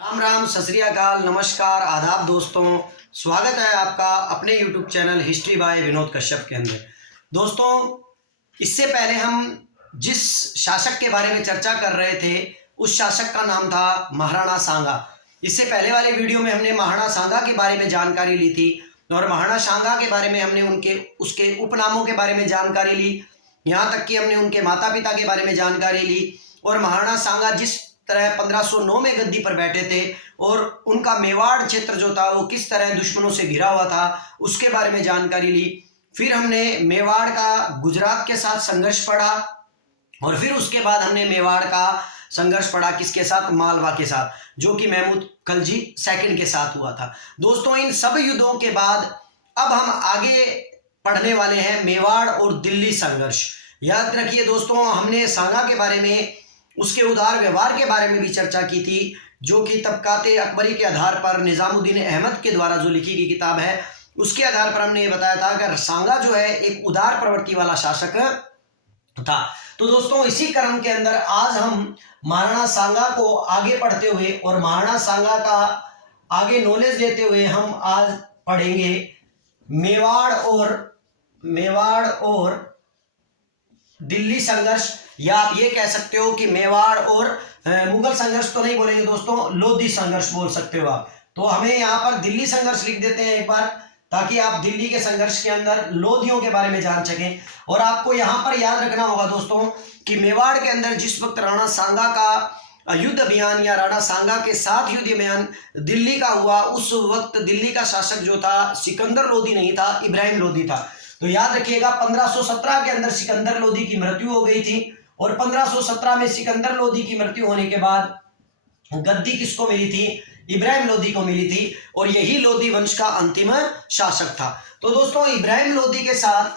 राम राम, सत श्री अकाल, नमस्कार, आदाब दोस्तों। स्वागत है आपका अपने YouTube channel history by Vinod Kashyap के अंदर। दोस्तों, इससे पहले हम जिस शासक के बारे में चर्चा कर रहे थे उस शासक का नाम था महाराणा सांगा। इससे पहले वाले वीडियो में हमने महाराणा सांगा के बारे में जानकारी ली थी और महाराणा सांगा के बारे में हमने उसके उपनामों के बारे में जानकारी ली। यहाँ तक कि हमने उनके माता पिता के बारे में जानकारी ली और महाराणा सांगा जिस तरह 1509 में गद्दी पर बैठे थे और उनका मेवाड़ क्षेत्र जो था वो किस तरह दुश्मनों से घिरा हुआ था उसके बारे में जानकारी ली। फिर हमने मेवाड़ का गुजरात के साथ संघर्ष पढ़ा और फिर उसके बाद हमने मेवाड़ का संघर्ष पढ़ा किसके साथ? मालवा के साथ, जो कि महमूद खलजी सेकंड के साथ हुआ था। दोस्तों, इन सब युद्धों के बाद अब हम आगे पढ़ने वाले हैं मेवाड़ और दिल्ली संघर्ष। याद रखिए दोस्तों, हमने सांगा के बारे में, उसके उदार व्यवहार के बारे में भी चर्चा की थी, जो कि तबकाते अकबरी के आधार पर निजामुद्दीन अहमद के द्वारा जो लिखी गई किताब है उसके आधार पर हमने ये बताया था कि सांगा जो है एक उदार प्रवृत्ति वाला शासक था। तो दोस्तों, इसी क्रम के अंदर आज हम महाराणा सांगा को आगे पढ़ते हुए और महाराणा सांगा का आगे नॉलेज लेते हुए हम आज पढ़ेंगे मेवाड़ और दिल्ली संघर्ष, या आप ये कह सकते हो कि मेवाड़ और मुगल संघर्ष तो नहीं बोलेंगे दोस्तों, लोधी संघर्ष बोल सकते हो आप। तो हमें यहाँ पर दिल्ली संघर्ष लिख देते हैं एक बार, ताकि आप दिल्ली के संघर्ष के अंदर लोधियों के बारे में जान सकें। और आपको यहाँ पर याद रखना होगा दोस्तों कि मेवाड़ के अंदर जिस वक्त राणा सांगा का युद्ध अभियान या राणा सांगा के साथ युद्ध अभियान दिल्ली का हुआ, उस वक्त दिल्ली का शासक जो था सिकंदर लोधी नहीं था, इब्राहिम लोधी था। तो याद रखिएगा 1517 के अंदर सिकंदर लोधी की मृत्यु हो गई थी और 1517 में सिकंदर लोधी की मृत्यु होने के बाद गद्दी किसको मिली थी? इब्राहिम लोधी को मिली थी और यही लोधी वंश का अंतिम शासक था। तो दोस्तों, इब्राहिम लोधी के साथ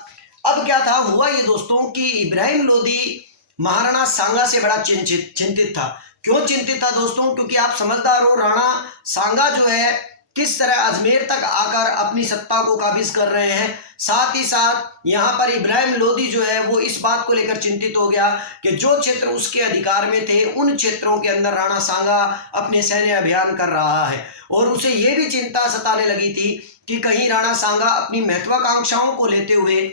अब क्या था, हुआ ये दोस्तों कि इब्राहिम लोधी महाराणा सांगा से बड़ा चिंतित था। क्यों चिंतित था दोस्तों? क्योंकि आप समझदार हो, राणा सांगा जो है किस तरह अजमेर तक आकर अपनी सत्ता को काबिज कर रहे हैं। साथ ही साथ यहाँ पर इब्राहिम लोधी जो है वो इस बात को लेकर चिंतित हो गया कि जो क्षेत्र उसके अधिकार में थे उन क्षेत्रों के अंदर राणा सांगा अपने सैन्य अभियान कर रहा है। और उसे ये भी चिंता सताने लगी थी कि कहीं राणा सांगा अपनी महत्वाकांक्षाओं को लेते हुए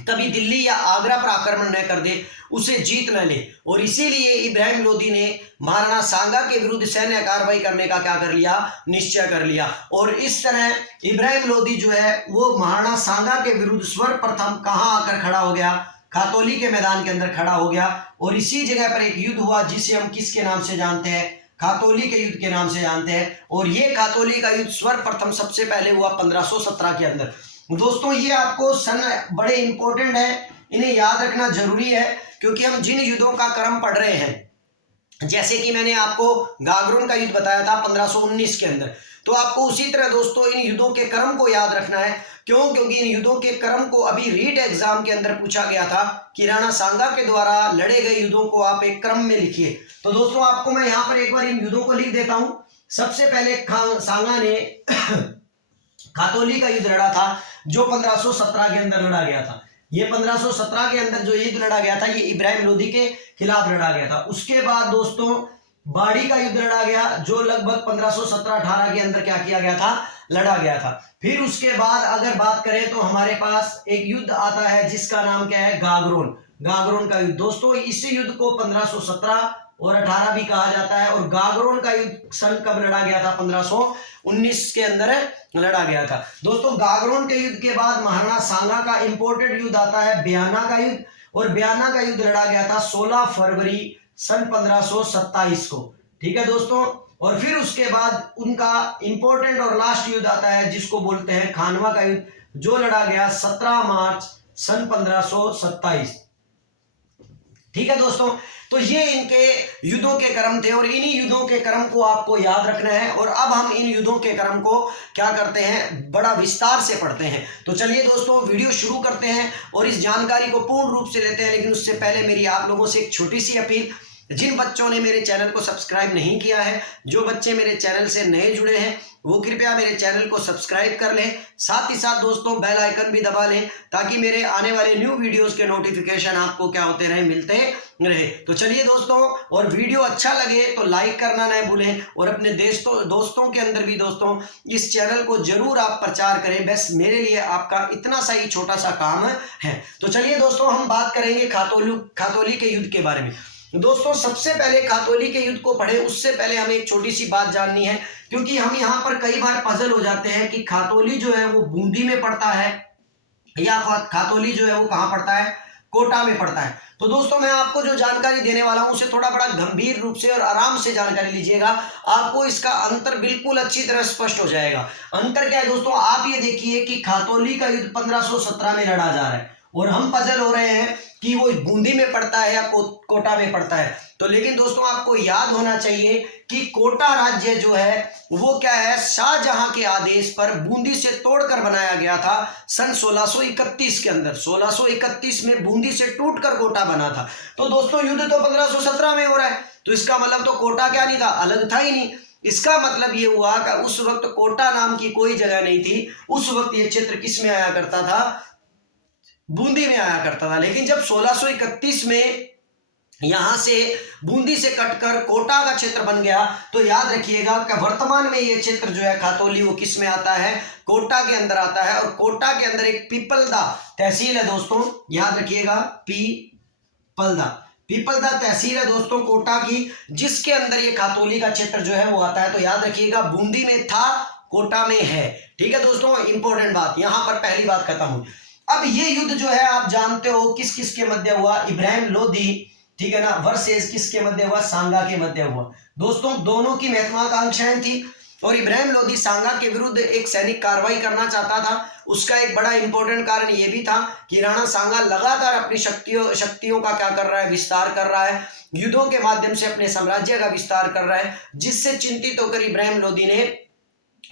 कभी दिल्ली या आगरा पर आक्रमण न कर दे, उसे जीत न ले। और इसीलिए इब्राहिम लोधी ने महाराणा सांगा के विरुद्ध सैन्य कार्रवाई करने का क्या कर लिया? निश्चय कर लिया। और इस तरह इब्राहिम लोधी जो है वो महाराणा सांगा के विरुद्ध सर्वप्रथम कहाँ आकर खड़ा हो गया? खातौली के मैदान के अंदर खड़ा हो गया। और इसी जगह पर एक युद्ध हुआ जिसे हम किसके नाम से जानते हैं? खातौली के युद्ध के नाम से जानते हैं। और ये खातौली का युद्ध सर्वप्रथम सबसे पहले हुआ 1517 के अंदर। दोस्तों, ये आपको सन बड़े इंपॉर्टेंट है, इन्हें याद रखना जरूरी है, क्योंकि हम जिन युद्धों का क्रम पढ़ रहे हैं, जैसे कि मैंने आपको गागरोन का युद्ध बताया था 1519 के अंदर, तो आपको उसी तरह दोस्तों इन युद्धों के क्रम को याद रखना है। क्यों? क्योंकि इन युद्धों के क्रम को अभी रीट एग्जाम के अंदर पूछा गया था कि राणा सांगा के द्वारा लड़े गए युद्धों को आप एक क्रम में लिखिए। तो दोस्तों, आपको मैं यहाँ पर एक बार इन युद्धों को लिख देता हूं। सबसे पहले सांगा ने खातौली का युद्ध लड़ा था, जो 1517 के अंदर लड़ा गया था। ये 1517 के अंदर जो युद्ध लड़ा गया था ये इब्राहिम लोधी के खिलाफ लड़ा गया था। उसके बाद दोस्तों बाड़ी का युद्ध लड़ा गया, जो लगभग 1517-18 के अंदर क्या किया गया था? लड़ा गया था। फिर उसके बाद अगर बात करें तो हमारे पास एक युद्ध आता है जिसका नाम क्या है? गागरोन का युद्ध। दोस्तों, इस युद्ध को 1517 और 18 भी कहा जाता है। और गागरोन का युद्ध सन कब लड़ा गया था? 1519 के अंदर लड़ा गया था। दोस्तों, गागरोन के युद्ध के बाद महाराणा सांगा का इंपोर्टेड युद्ध आता है ब्याना का युद्ध, और ब्याना का युद्ध लड़ा गया था 16 फरवरी सन 1527 को। ठीक है दोस्तों। और फिर उसके बाद उनका इंपोर्टेंट और लास्ट युद्ध आता है जिसको बोलते हैं खानवा का युद्ध, जो लड़ा गया 17 मार्च सन 1527। ठीक है दोस्तों। तो ये इनके युद्धों के क्रम थे और इन्हीं युद्धों के क्रम को आपको याद रखना है। और अब हम इन युद्धों के क्रम को क्या करते हैं? बड़ा विस्तार से पढ़ते हैं। तो चलिए दोस्तों, वीडियो शुरू करते हैं और इस जानकारी को पूर्ण रूप से लेते हैं। लेकिन उससे पहले मेरी आप लोगों से एक छोटी सी अपील जिन बच्चों ने मेरे चैनल को सब्सक्राइब नहीं किया है, जो बच्चे मेरे चैनल से नए जुड़े हैं, वो कृपया मेरे चैनल को सब्सक्राइब कर लें। साथ ही साथ दोस्तों बेल आइकन भी दबा लें ताकि मेरे आने वाले न्यू वीडियोस के नोटिफिकेशन आपको क्या होते रहे, मिलते रहे। तो चलिए दोस्तों, और वीडियो अच्छा लगे तो लाइक करना न भूलें और अपने दोस्तों के अंदर भी दोस्तों इस चैनल को जरूर आप प्रचार करें। बस मेरे लिए आपका इतना सा ही छोटा सा काम है। तो चलिए दोस्तों, हम बात करेंगे खातोली के युद्ध के बारे में। दोस्तों सबसे पहले खातोली के युद्ध को पढ़े उससे पहले हमें एक छोटी सी बात जाननी है, क्योंकि हम यहाँ पर कई बार पजल हो जाते हैं कि खातोली जो है वो बूंदी में पड़ता है या खातोली जो है वो कहाँ पड़ता है, कोटा में पड़ता है। तो दोस्तों मैं आपको जो जानकारी देने वाला हूं उसे थोड़ा बड़ा गंभीर रूप से और आराम से जानकारी लीजिएगा, आपको इसका अंतर बिल्कुल अच्छी तरह स्पष्ट हो जाएगा। अंतर क्या है दोस्तों, आप ये देखिए कि खातोली का युद्ध 1517 में लड़ा जा रहा है और हम पजल हो रहे हैं कि वो बूंदी में पड़ता है या कोटा में पड़ता है। तो लेकिन दोस्तों आपको याद होना चाहिए कि कोटा राज्य जो है वो क्या है, शाहजहां के आदेश पर बूंदी से तोड़कर बनाया गया था सन 1631 के अंदर। 1631 में बूंदी से टूटकर कोटा बना था। तो दोस्तों युद्ध तो 1517 में हो रहा है, तो इसका मतलब तो कोटा क्या नहीं था, अलग था ही नहीं। इसका मतलब ये हुआ कि उस वक्त कोटा नाम की कोई जगह नहीं थी। उस वक्त ये क्षेत्र किस में आया करता था, बूंदी में आया करता था। लेकिन जब 1631 में यहां से बूंदी से कटकर कोटा का क्षेत्र बन गया, तो याद रखिएगा कि वर्तमान में ये क्षेत्र जो है खातोली वो किस में आता है, कोटा के अंदर आता है। और कोटा के अंदर एक पीपलदा तहसील है दोस्तों, याद रखिएगा पीपलदा तहसील है दोस्तों कोटा की, जिसके अंदर ये खातोली का क्षेत्र जो है वो आता है। तो याद रखिएगा बूंदी में था, कोटा में है। ठीक है दोस्तों, इंपॉर्टेंट बात यहां पर पहली बात खत्म हुई। अब ये युद्ध जो है आप जानते हो किस किस के मध्य हुआ, इब्राहिम लोदी, ठीक है ना, वर्सेस किसके मध्य हुआ, सांगा के मध्य हुआ। दोस्तों दोनों की महत्वाकांक्षाएं थी और इब्राहिम लोदी सांगा के विरुद्ध एक सैनिक कार्रवाई करना चाहता था। उसका एक बड़ा इंपॉर्टेंट कारण यह भी था कि राणा सांगा लगातार अपनी शक्तियों का क्या कर रहा है, विस्तार कर रहा है, युद्धों के माध्यम से अपने साम्राज्य का विस्तार कर रहा है, जिससे चिंतित होकर इब्राहिम लोदी ने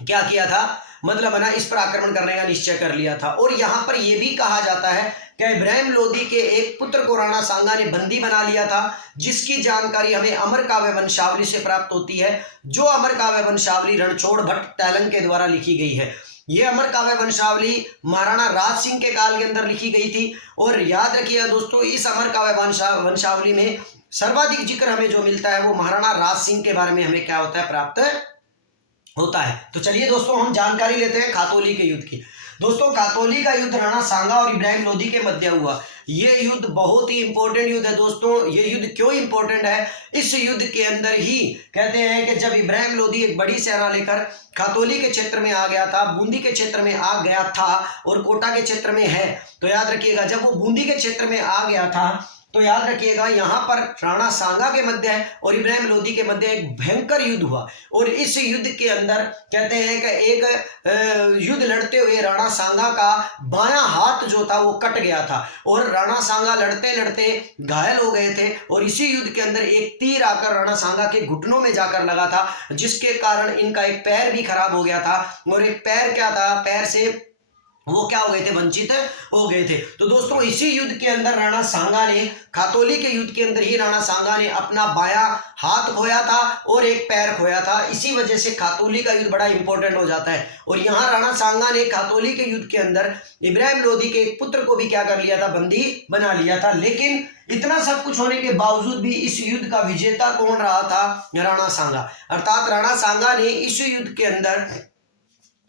क्या किया था, मतलब है ना, इस पर आक्रमण करने का निश्चय कर लिया था। और यहां पर यह भी कहा जाता है कि इब्राहिम लोदी के एक पुत्र को राणा सांगा ने बंदी बना लिया था, जिसकी जानकारी हमें अमर काव्य वंशावली से प्राप्त होती है, जो अमर काव्य वंशावली रणछोड़ भट्ट तैलंग के द्वारा लिखी गई है। यह अमर काव्य वंशावली महाराणा राज सिंह के काल के अंदर लिखी गई थी। और याद रखिएगा दोस्तों, इस अमर काव्य वंशावली में सर्वाधिक जिक्र हमें जो मिलता है वो महाराणा राज सिंह के बारे में हमें क्या होता है, प्राप्त होता है। तो चलिए दोस्तों हम जानकारी लेते हैं खातोली के युद्ध की। दोस्तों खातोली का युद्ध राणा सांगा और इब्राहिम लोदी के मध्य हुआ। ये युद्ध बहुत ही इंपॉर्टेंट युद्ध है दोस्तों। ये युद्ध क्यों इंपॉर्टेंट है, इस युद्ध के अंदर ही कहते हैं कि जब इब्राहिम लोदी एक बड़ी सेना लेकर खातोली के क्षेत्र में आ गया था, बूंदी के क्षेत्र में आ गया था और कोटा के क्षेत्र में है, तो याद रखिएगा जब वो बूंदी के क्षेत्र में आ गया था तो याद रखिएगा यहाँ पर राणा सांगा के मध्य और इब्राहिम लोदी के मध्य एक भयंकर युद्ध हुआ। और इस युद्ध के अंदर कहते हैं कि एक युद्ध लड़ते हुए राणा सांगा का बायां हाथ जो था वो कट गया था और राणा सांगा लड़ते लड़ते घायल हो गए थे। और इसी युद्ध के अंदर एक तीर आकर राणा सांगा के घुटनों में जाकर लगा था, जिसके कारण इनका एक पैर भी खराब हो गया था। और एक पैर क्या था, पैर से वो क्या हो गए थे, वंचित हो गए थे। तो दोस्तों इसी युद्ध के अंदर राणा सांगा ने, खातोली के युद्ध के अंदर ही राणा सांगा ने अपना बायां हाथ खोया था और एक पैर खोया था। इसी वजह से खातोली का युद्ध बड़ा इंपॉर्टेंट हो जाता है। और यहाँ राणा सांगा ने खातोली के युद्ध के अंदर इब्राहिम लोदी के एक पुत्र को भी क्या कर लिया था, बंदी बना लिया था। लेकिन इतना सब कुछ होने के बावजूद भी इस युद्ध का विजेता कौन रहा था, राणा सांगा। अर्थात राणा सांगा ने इस युद्ध के अंदर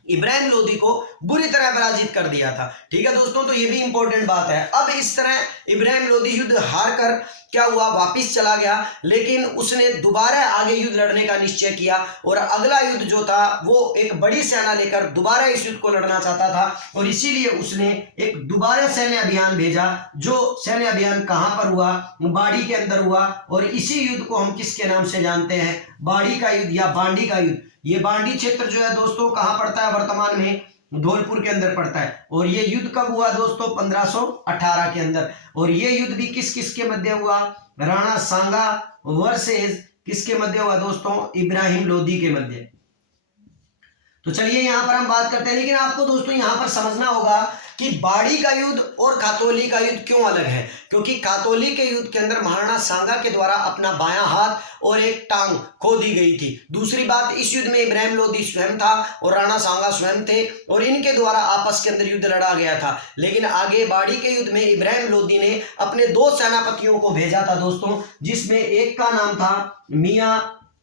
इब्राहिम लोदी को बुरी तरह पराजित कर दिया था। ठीक है दोस्तों, तो ये भी इंपॉर्टेंट बात है। अब इस तरह इब्राहिम लोदी युद्ध हार कर क्या हुआ, वापिस चला गया, लेकिन उसने दोबारा आगे युद्ध लड़ने का निश्चय किया और अगला युद्ध जो था वो एक बड़ी सेना लेकर दोबारा इस युद्ध को लड़ना चाहता था। और इसीलिए उसने एक दोबारा सैन्य अभियान भेजा, जो सैन्य अभियान कहां पर हुआ, बाड़ी के अंदर हुआ। और इसी युद्ध को हम किसके नाम से जानते हैं, बाड़ी का युद्ध या बांडी का युद्ध। ये बांडी क्षेत्र जो है दोस्तों कहां पड़ता है, वर्तमान में धौलपुर के अंदर पड़ता है। और ये युद्ध कब हुआ दोस्तों, 1518 के अंदर। और ये युद्ध भी किस किस के मध्य हुआ, राणा सांगा वर्सेस किसके मध्य हुआ दोस्तों, इब्राहिम लोदी के मध्य। तो चलिए यहां पर हम बात करते हैं, लेकिन आपको दोस्तों यहां पर समझना होगा कि बाड़ी का युद्ध और खातौली का युद्ध क्यों अलग है, क्योंकि खातौली के युद्ध के अंदर महाराणा सांगा के द्वारा अपना बायां हाथ और एक टांग खो दी गई थी। दूसरी बात, इस युद्ध में इब्राहिम लोदी स्वयं था और राणा सांगा स्वयं थे और इनके द्वारा आपस के अंदर युद्ध लड़ा गया था। लेकिन आगे बाड़ी के युद्ध में इब्राहिम लोदी ने अपने 2 सेनापतियों को भेजा था दोस्तों, जिसमें एक का नाम था मियां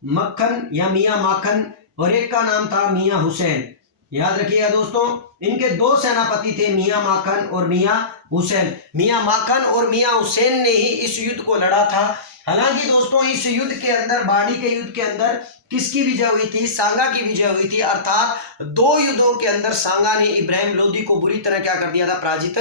मक्खन या मियां माखन और एक का नाम था मियां हुसैन। याद रखिएगा दोस्तों, इनके 2 सेनापति थे, मियां माखन और मियां हुसैन। मियां माखन और मियां हुसैन ने ही इस युद्ध को लड़ा था। हालांकि दोस्तों इस युद्ध के अंदर, बाड़ी के युद्ध के अंदर किसकी विजय हुई थी? सांगा की विजय हुई थी। अर्थात 2 युद्धों के अंदर सांगा ने इब्राहिम लोदी को बुरी तरह क्या कर दिया था? पराजित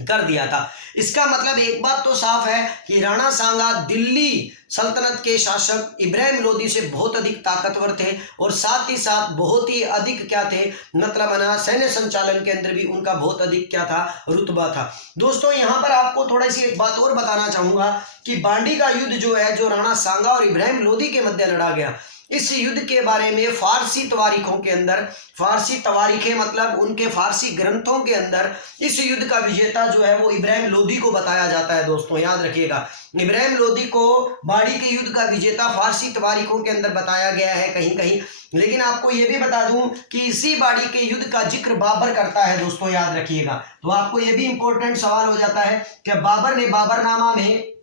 कर दिया था। इसका मतलब एक बात तो साफ है कि राणा सांगा दिल्ली सल्तनत के शासक इब्राहिम लोदी से बहुत अधिक ताकतवर थे और साथ ही साथ बहुत ही अधिक क्या थे? मतलब सैन्य संचालन के अंदर भी उनका बहुत अधिक क्या था? रुतबा था। दोस्तों यहाँ पर आपको थोड़ी सी एक बात और बताना चाहूंगा कि बांडी का युद्ध जो है, जो राणा सांगा और इब्राहिम लोदी के मध्य लड़ा गया, इस युद्ध के बारे में फारसी तवारीखों के अंदर, फारसी तवारीखें मतलब उनके फारसी ग्रंथों के अंदर इस युद्ध का विजेता जो है वो इब्राहिम लोदी को बताया जाता है। दोस्तों याद रखिएगा, इब्राहिम लोदी को बाड़ी के युद्ध का विजेता फारसी तवारीखों के अंदर बताया गया है कहीं कहीं। लेकिन आपको यह भी बता दूं कि इसी बाड़ी के युद्ध का जिक्र बाबर करता है। दोस्तों याद रखिएगा, तो आपको यह भी इंपॉर्टेंट सवाल हो जाता है कि बाबर ने बाबरनामा में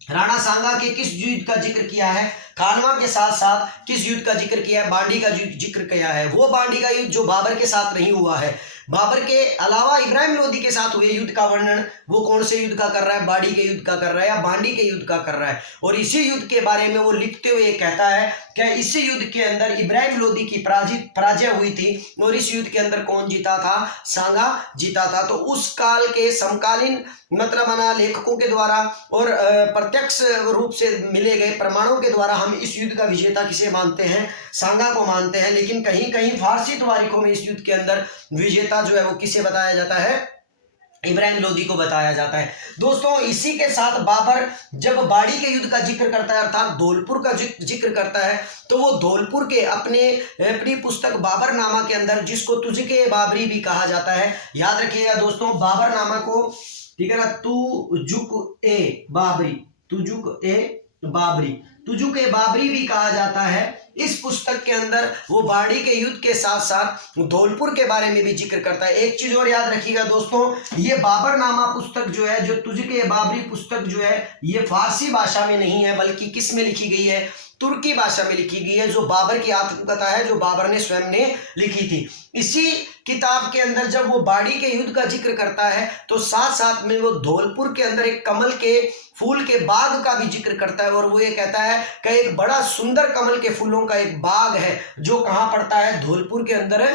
राणा सांगा के किस युद्ध का जिक्र किया है, खानवा के साथ साथ किस युद्ध का जिक्र किया है? बांडी का जिक्र किया है। वो बांडी का युद्ध जो बाबर के साथ नहीं हुआ है, बाबर के अलावा इब्राहिम लोदी के साथ हुए युद्ध का वर्णन वो कौन से युद्ध का कर रहा है? बाड़ी के युद्ध का कर रहा है या बांडी के युद्ध का कर रहा है। और इसी युद्ध के बारे में वो लिखते हुए कहता है कि इसी युद्ध के अंदर इब्राहिम लोदी की पराजय हुई थी और इस युद्ध के अंदर कौन जीता था? सांगा जीता था। तो उस काल के समकालीन मतलब लेखकों के द्वारा और प्रत्यक्ष रूप से मिले गए प्रमाणों के द्वारा हम इस युद्ध का विजेता किसे मानते हैं? सांगा को मानते हैं। लेकिन कहीं कहीं फारसी तवारीखों में इस युद्ध के अंदर विजेता जो है वो किसे बताया जाता है? इब्राहिम लोदी को बताया जाता है। दोस्तों इसी के साथ बाबर जब बाड़ी के युद्ध का जिक्र करता है, अर्थात धौलपुर का जिक्र करता है, तो वो धौलपुर के अपनी पुस्तक बाबरनामा के अंदर, जिसको तुझके बाबरी भी कहा जाता है, याद रखिएगा दोस्तों, बाबरनामा को, ठीक है ना, तुजुक ए बाबरी भी कहा जाता है। इस पुस्तक के अंदर वो बाड़ी के युद्ध के साथ साथ धौलपुर के बारे में भी जिक्र करता है। एक चीज और याद रखिएगा दोस्तों, ये बाबरनामा पुस्तक जो है, जो तुझके बाबरी पुस्तक जो है, ये फारसी भाषा में नहीं है बल्कि किस में लिखी गई है? तुर्की भाषा में लिखी गई है, जो बाबर की आत्मकथा है, जो बाबर ने स्वयं ने लिखी थी। इसी किताब के अंदर जब वो बाड़ी के युद्ध का जिक्र करता है तो साथ साथ में वो धौलपुर के अंदर एक कमल के फूल के बाग का भी जिक्र करता है और वो ये कहता है कि एक बड़ा सुंदर कमल के फूलों का एक बाग है जो कहाँ पड़ता है? धौलपुर के अंदर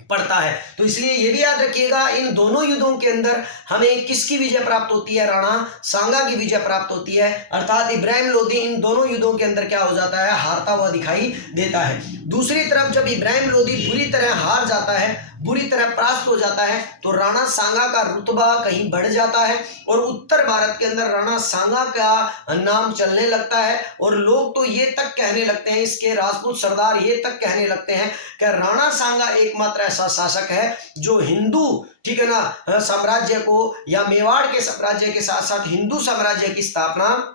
पड़ता है। तो इसलिए ये भी याद रखिएगा, इन दोनों युद्धों के अंदर हमें किसकी विजय प्राप्त होती है? राणा सांगा की विजय प्राप्त होती है। अर्थात इब्राहिम लोदी इन दोनों युद्धों के अंदर क्या हो जाता है? हारता हुआ दिखाई देता है। दूसरी तरफ जब इब्राहिम लोदी बुरी तरह हार जाता है, बुरी तरह परास्त हो जाता है, तो राणा सांगा का रुतबा कहीं बढ़ जाता है और उत्तर भारत के अंदर राणा सांगा का नाम चलने लगता है और लोग तो ये तक कहने लगते हैं, इसके राजपूत सरदार ये तक कहने लगते हैं कि राणा सांगा एकमात्र ऐसा शासक है जो हिंदू, ठीक है ना, साम्राज्य को या मेवाड़ के साम्राज्य के साथ साथ हिंदू साम्राज्य की स्थापना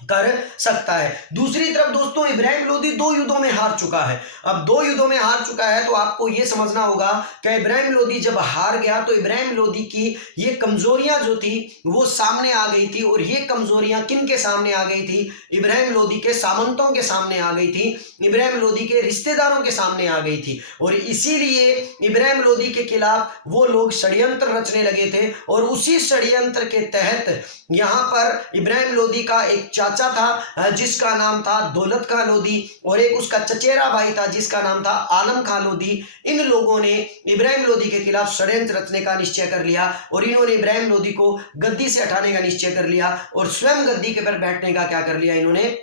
कर सकता है। दूसरी तरफ दोस्तों इब्राहिम लोदी 2 युद्धों में हार चुका है। अब 2 युद्धों में हार चुका है तो आपको यह समझना होगा कि इब्राहिम लोदी जब हार गया तो इब्राहिम लोदी की ये कमजोरियां जो थी वो सामने आ गई थी। और ये कमजोरियां किन के सामने आ गई थी? इब्राहिम लोदी के सामंतों के सामने आ गई थी, इब्राहिम लोदी के रिश्तेदारों के सामने आ गई थी। और इसीलिए इब्राहिम लोदी के खिलाफ वो लोग षड्यंत्र रचने लगे थे और उसी षड्यंत्र के तहत यहाँ पर इब्राहिम लोदी का एक चाचा था जिसका नाम था दौलत खां लोदी और एक उसका चचेरा भाई था जिसका नाम था आलम खां लोदी। इन लोगों ने इब्राहिम लोदी के खिलाफ षड्यंत्र रचने का निश्चय कर लिया और इन्होंने इब्राहिम लोदी को गद्दी से हटाने का निश्चय कर लिया और स्वयं गद्दी के पर बैठने का क्या कर लिया? इन्होंने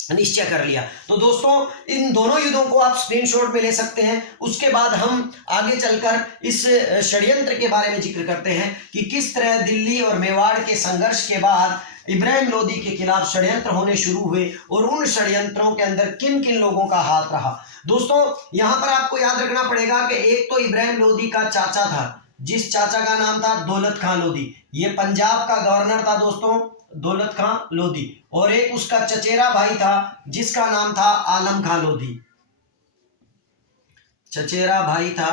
निश्चय कर लिया। तो दोस्तों इन दोनों युद्धों को आप स्क्रीनशॉट में ले सकते हैं। उसके बाद हम आगे चलकर इस षड्यंत्र के बारे में जिक्र करते हैं कि किस तरह दिल्ली और मेवाड़ के संघर्ष के बाद इब्राहिम लोदी के खिलाफ षड्यंत्र होने शुरू हुए और उन षड्यंत्रों के अंदर किन किन लोगों का हाथ रहा। दोस्तों यहां पर आपको याद रखना पड़ेगा कि एक तो इब्राहिम लोदी का चाचा था जिस चाचा का नाम था दौलत खां लोधी, ये पंजाब का गवर्नर था दोस्तों, दौलत खां लोधी। और एक उसका चचेरा भाई था जिसका नाम था आलम खां लोधी, चचेरा भाई था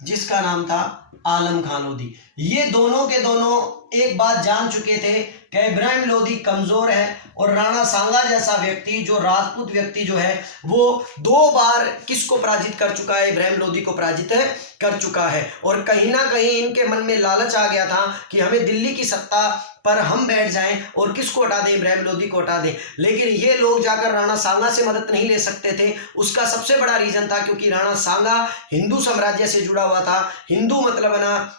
जिसका नाम था आलम खां लोधी। ये दोनों के दोनों एक बात जान चुके थे कि इब्राहिम लोधी कमजोर है और राणा सांगा जैसा व्यक्ति, जो राजपूत व्यक्ति जो है, वो 2 बार किसको पराजित कर चुका है, इब्राहिम लोधी को पराजित कर चुका है। और कहीं ना कहीं इनके मन में लालच आ गया था कि हमें दिल्ली की सत्ता पर हम बैठ जाएं और किसको हटा दें, इब्राहिम लोधी को हटा दें। लेकिन ये लोग जाकर राणा सांगा से मदद नहीं ले सकते थे। उसका सबसे बड़ा रीजन था क्योंकि राणा सांगा हिंदू साम्राज्य से जुड़ा हुआ था, हिंदू मतलब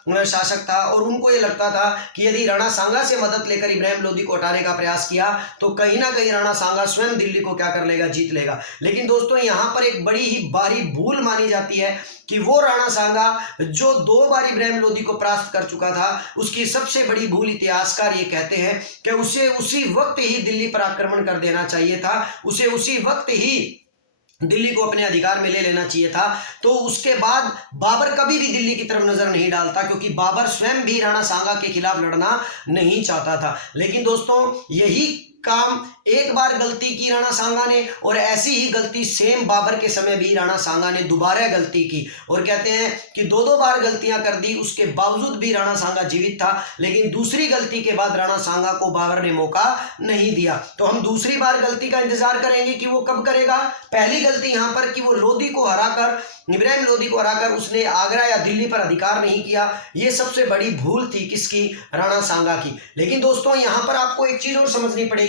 ना शासक था, और उनको ये लगता था कि यदि राणा सांगा से मदद लेकर इब्राहिम लोधी को हटाने का प्रयास किया तो कहीं ना कहीं राणा सांगा स्वयं दिल्ली को क्या कर लेगा, जीत लेगा। लेकिन दोस्तों यहाँ पर एक बड़ी ही भारी भूल मानी जाती है कि वो राणा सांगा जो 2 बार इब्राहिम लोधी को परास्त कर चुका था, उसकी सबसे बड़ी भूल इतिहासकार ये कहते हैं कि उसे उसी वक्त ही दिल्ली पर आक्रमण कर देना चाहिए था, उसे उसी वक्त ही दिल्ली को अपने अधिकार में ले लेना चाहिए था। तो उसके बाद बाबर कभी भी दिल्ली की तरफ नजर नहीं डालता, क्योंकि बाबर स्वयं भी राणा सांगा के खिलाफ लड़ना नहीं चाहता था। लेकिन दोस्तों यही काम एक बार गलती की राणा सांगा ने, और ऐसी ही गलती सेम बाबर के समय भी राणा सांगा ने दोबारा गलती की। और कहते हैं कि 2 बार गलतियां कर दी, उसके बावजूद भी राणा सांगा जीवित था। लेकिन दूसरी गलती के बाद राणा सांगा को बाबर ने मौका नहीं दिया। तो हम दूसरी बार गलती का इंतजार करेंगे कि वो कब करेगा। पहली गलती यहां पर कि वो लोधी को हराकर, इब्राहिम लोधी को हराकर उसने आगरा या दिल्ली पर अधिकार नहीं किया, ये सबसे बड़ी भूल थी किसकी, राणा सांगा की। लेकिन दोस्तों यहां पर आपको एक चीज और समझनी पड़ेगी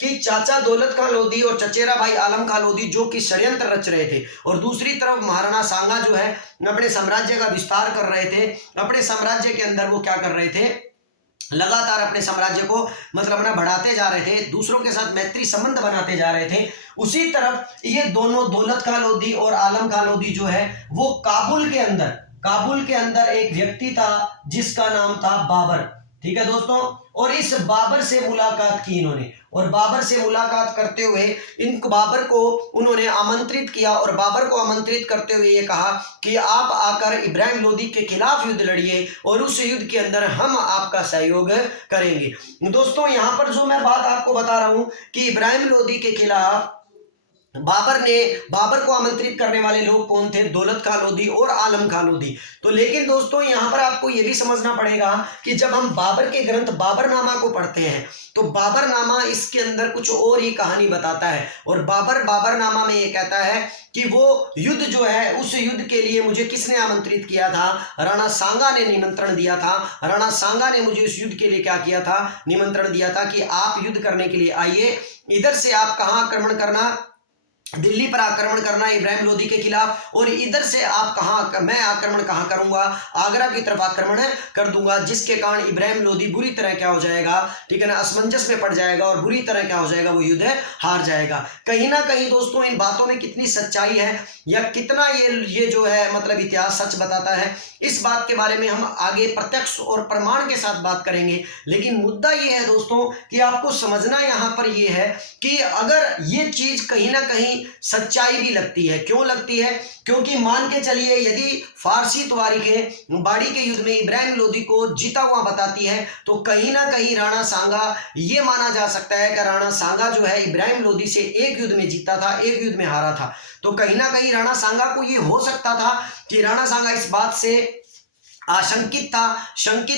कि चाचा दौलत खां लोधी और चचेरा भाई आलम खां लोधी जो कि षड्यंत्र रच रहे थे, और दूसरी तरफ महाराणा सांगा जो है अपने साम्राज्य का विस्तार कर रहे थे। अपने साम्राज्य के अंदर वो क्या कर रहे थे, लगातार अपने साम्राज्य को मतलब ना बढ़ाते जा रहे थे, दूसरों के साथ मैत्री संबंध बनाते जा रहे थे। उसी तरफ ये दोनों दौलत खां लोधी और आलम खां लोधी जो है वो काबुल के अंदर एक व्यक्ति था जिसका नाम था बाबर। ठीक है दोस्तों, और इस बाबर से मुलाकात की इन्होंने, और बाबर से मुलाकात करते हुए इन बाबर को उन्होंने आमंत्रित किया, और बाबर को आमंत्रित करते हुए ये कहा कि आप आकर इब्राहिम लोधी के खिलाफ युद्ध लड़िए और उस युद्ध के अंदर हम आपका सहयोग करेंगे। दोस्तों यहाँ पर जो मैं बात आपको बता रहा हूं कि इब्राहिम लोधी के खिलाफ बाबर को आमंत्रित करने वाले लोग कौन थे, दौलत खां लोधी और आलम खां लोधी। तो लेकिन दोस्तों यहां पर आपको यह भी समझना पड़ेगा कि जब हम बाबर के ग्रंथ बाबरनामा को पढ़ते हैं तो बाबरनामा इसके अंदर कुछ और ही कहानी बताता है। और बाबरनामा में यह कहता है कि वो युद्ध जो है, उस युद्ध के लिए मुझे किसने आमंत्रित किया था, राणा सांगा ने निमंत्रण दिया था। राणा सांगा ने मुझे इस युद्ध के लिए क्या किया था, निमंत्रण दिया था कि आप युद्ध करने के लिए आइए। इधर से आप कहां आक्रमण करना, दिल्ली पर आक्रमण करना इब्राहिम लोधी के खिलाफ, और इधर से आप मैं आक्रमण कहां करूंगा, आगरा की तरफ आक्रमण कर दूंगा, जिसके कारण इब्राहिम लोधी बुरी तरह क्या हो जाएगा, ठीक है ना, असमंजस में पड़ जाएगा और बुरी तरह क्या हो जाएगा, वो युद्ध हार जाएगा। कहीं ना कहीं दोस्तों इन बातों में कितनी सच्चाई है या कितना ये जो है मतलब इतिहास सच बताता है, इस बात के बारे में हम आगे प्रत्यक्ष और प्रमाण के साथ बात करेंगे। लेकिन मुद्दा ये है दोस्तों कि आपको समझना यहां पर ये है कि अगर ये चीज कहीं ना कहीं सच्चाई भी लगती है। क्यों लगती है, क्योंकि मान के चलिए यदि फारसी तवारीखें बाड़ी के युद्ध में इब्राहिम लोधी को जीता हुआ बताती है तो कहीं ना कहीं राणा सांगा, ये माना जा सकता है कि राणा सांगा जो है इब्राहिम लोधी से एक युद्ध में जीता था, एक युद्ध में हारा था। तो कहीं ना कहीं राणा सांगा को ये हो सकता था कि राणा सांगा इस बात से शंकित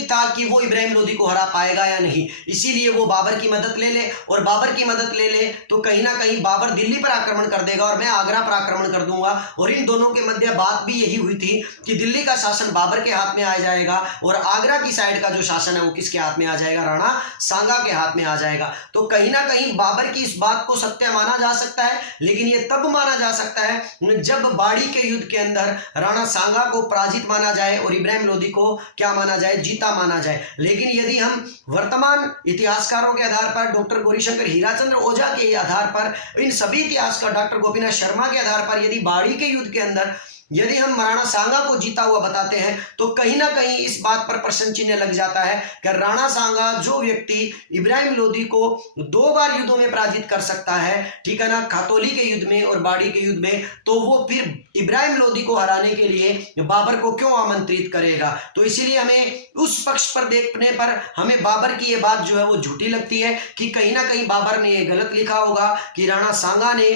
था कि वो इब्राहिम लोधी को हरा पाएगा या नहीं, इसीलिए वो बाबर की मदद ले ले, और बाबर की मदद ले ले तो कहीं ना कहीं बाबर दिल्ली पर आक्रमण कर देगा और मैं आगरा पर आक्रमण कर दूंगा। और इन दोनों के मध्य बात भी यही हुई थी कि दिल्ली का शासन बाबर के हाथ में आ जाएगा और आगरा की साइड का जो शासन है वो किसके हाथ में आ जाएगा, राणा सांगा के हाथ में आ जाएगा। तो कहीं ना कहीं बाबर की इस बात को सत्य माना जा सकता है, लेकिन ये तब माना जा सकता है जब बाड़ी के युद्ध के अंदर राणा सांगा को पराजित माना जाए और इब्राहिम को क्या माना जाए, जीता माना जाए। लेकिन यदि हम वर्तमान इतिहासकारों के आधार पर, डॉक्टर गौरीशंकर हीराचंद्र ओझा के आधार पर, इन सभी इतिहासकार, डॉक्टर गोपीनाथ शर्मा के आधार पर, यदि बाड़ी के युद्ध के अंदर यदि हम राणा सांगा को जीता हुआ बताते हैं तो कहीं ना कहीं इस बात पर प्रश्न चिन्ह लग जाता है कि राणा सांगा जो व्यक्ति इब्राहिम लोदी को 2 बार युद्धों में पराजित कर सकता है, ठीक है ना, खातौली के युद्ध में और बाड़ी के युद्ध में, तो वो फिर इब्राहिम लोदी को हराने के लिए बाबर को क्यों आमंत्रित करेगा। तो इसीलिए हमें उस पक्ष पर देखने पर हमें बाबर की ये बात जो है वो झूठी लगती है कि कहीं ना कहीं बाबर ने ये गलत लिखा होगा कि राणा सांगा ने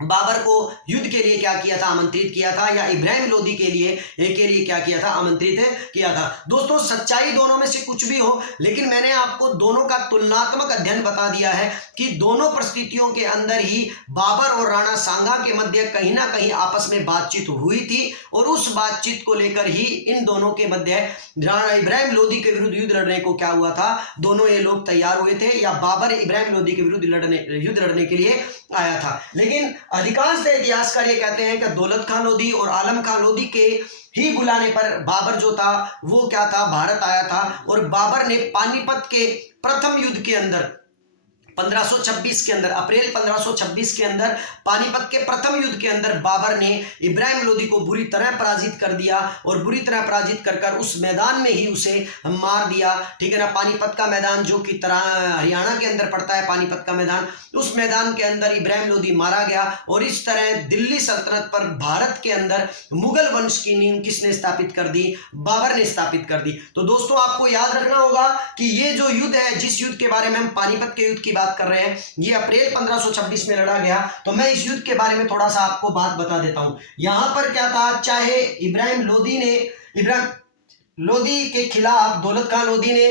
बाबर को युद्ध के लिए क्या किया था, आमंत्रित किया था, या इब्राहिम लोदी के लिए क्या किया था, आमंत्रित किया था। दोस्तों सच्चाई दोनों में से कुछ भी हो, लेकिन मैंने आपको दोनों का तुलनात्मक अध्ययन बता दिया है कि दोनों परिस्थितियों के अंदर ही बाबर और राणा सांगा के मध्य कहीं ना कहीं आपस में बातचीत हुई थी और उस बातचीत को लेकर ही इन दोनों के मध्य राणा इब्राहिम लोदी के विरुद्ध युद्ध लड़ने को क्या हुआ था, दोनों ये लोग तैयार हुए थे, या बाबर इब्राहिम लोदी के विरुद्ध युद्ध लड़ने के लिए आया था। लेकिन अधिकांश इतिहासकार ये कहते हैं कि दौलत खान लोदी और आलम खान लोदी के ही बुलाने पर बाबर जो था वो क्या था, भारत आया था। और बाबर ने पानीपत के प्रथम युद्ध के अंदर 1526 के अंदर, अप्रैल 1526 के अंदर पानीपत के प्रथम युद्ध के अंदर बाबर ने इब्राहिम लोदी को बुरी तरह पराजित कर दिया और बुरी तरह पराजित कर उस मैदान में ही उसे मार दिया, ठीक है ना। पानीपत का मैदान जो कि हरियाणा के अंदर पड़ता है, पानीपत का मैदान, उस मैदान के अंदर इब्राहिम लोदी मारा गया और इस तरह दिल्ली सल्तनत पर भारत के अंदर मुगल वंश की नींव किसने स्थापित कर दी, बाबर ने स्थापित कर दी। तो दोस्तों आपको याद रखना होगा कि ये जो युद्ध है, जिस युद्ध के बारे में हम पानीपत के युद्ध की बात कर रहे हैं, ये अप्रैल 1526 में लड़ा गया। तो मैं इस युद्ध के बारे में थोड़ा सा आपको बात बता देता हूं। यहां पर क्या था, चाहे इब्राहिम लोदी के खिलाफ दौलत खान लोदी ने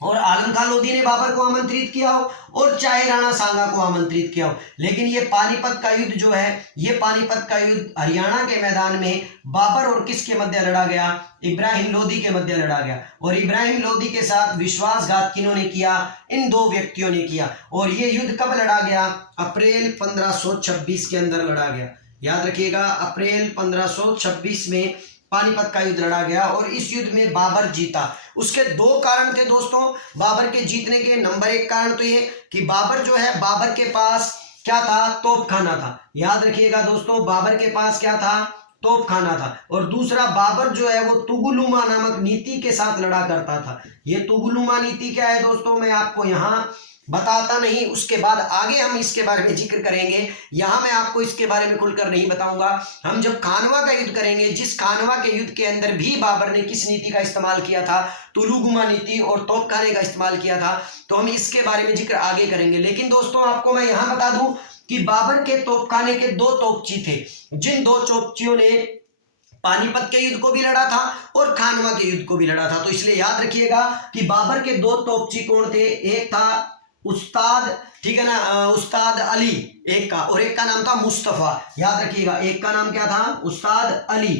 और आलम खान लोदी ने बाबर को आमंत्रित किया हो और चाहे राणा सांगा को आमंत्रित किया हो, लेकिन ये पानीपत का युद्ध जो है, ये पानीपत का युद्ध हरियाणा के मैदान में बाबर और किसके मध्य लड़ा गया, इब्राहिम लोदी के मध्य लड़ा गया। और इब्राहिम लोदी के साथ विश्वासघात किन्होंने किया, इन 2 व्यक्तियों ने किया। और ये युद्ध कब लड़ा गया, अप्रैल 1526 के अंदर लड़ा गया। याद रखिएगा, अप्रैल 1526 में पानीपत का युद्ध लड़ा गया और इस युद्ध में बाबर जीता। उसके 2 कारण थे दोस्तों बाबर के जीतने के। नंबर 1 कारण तो ये कि बाबर जो है, बाबर के पास क्या था, तोपखाना था। याद रखिएगा दोस्तों, बाबर के पास क्या था, तोपखाना था। और दूसरा, बाबर जो है वो तुगलुमा नामक नीति के साथ लड़ा करता था। ये तुगलुमा नीति क्या है दोस्तों, मैं आपको यहाँ बताता नहीं, उसके बाद आगे हम इसके बारे में जिक्र करेंगे। यहां मैं आपको इसके बारे में खुलकर नहीं बताऊंगा। हम जब खानवा का युद्ध करेंगे, जिस खानवा के युद्ध के अंदर भी बाबर ने किस नीति का इस्तेमाल किया था, तुलुगुमा नीति और तोपखाने का इस्तेमाल किया था, तो हम इसके बारे में जिक्र आगे करेंगे। लेकिन दोस्तों आपको मैं यहां बता दूं कि बाबर के तोपखाने के 2 तोपची थे, जिन 2 तोपचियों ने पानीपत के युद्ध को भी लड़ा था और खानवा के युद्ध को भी लड़ा था। तो इसलिए याद रखिएगा कि बाबर के 2 तोपची कौन थे, एक था उस्ताद, ठीक है ना, उस्ताद अली एक का, और एक का नाम था मुस्तफा। याद रखिएगा, एक का नाम क्या था, उस्ताद अली,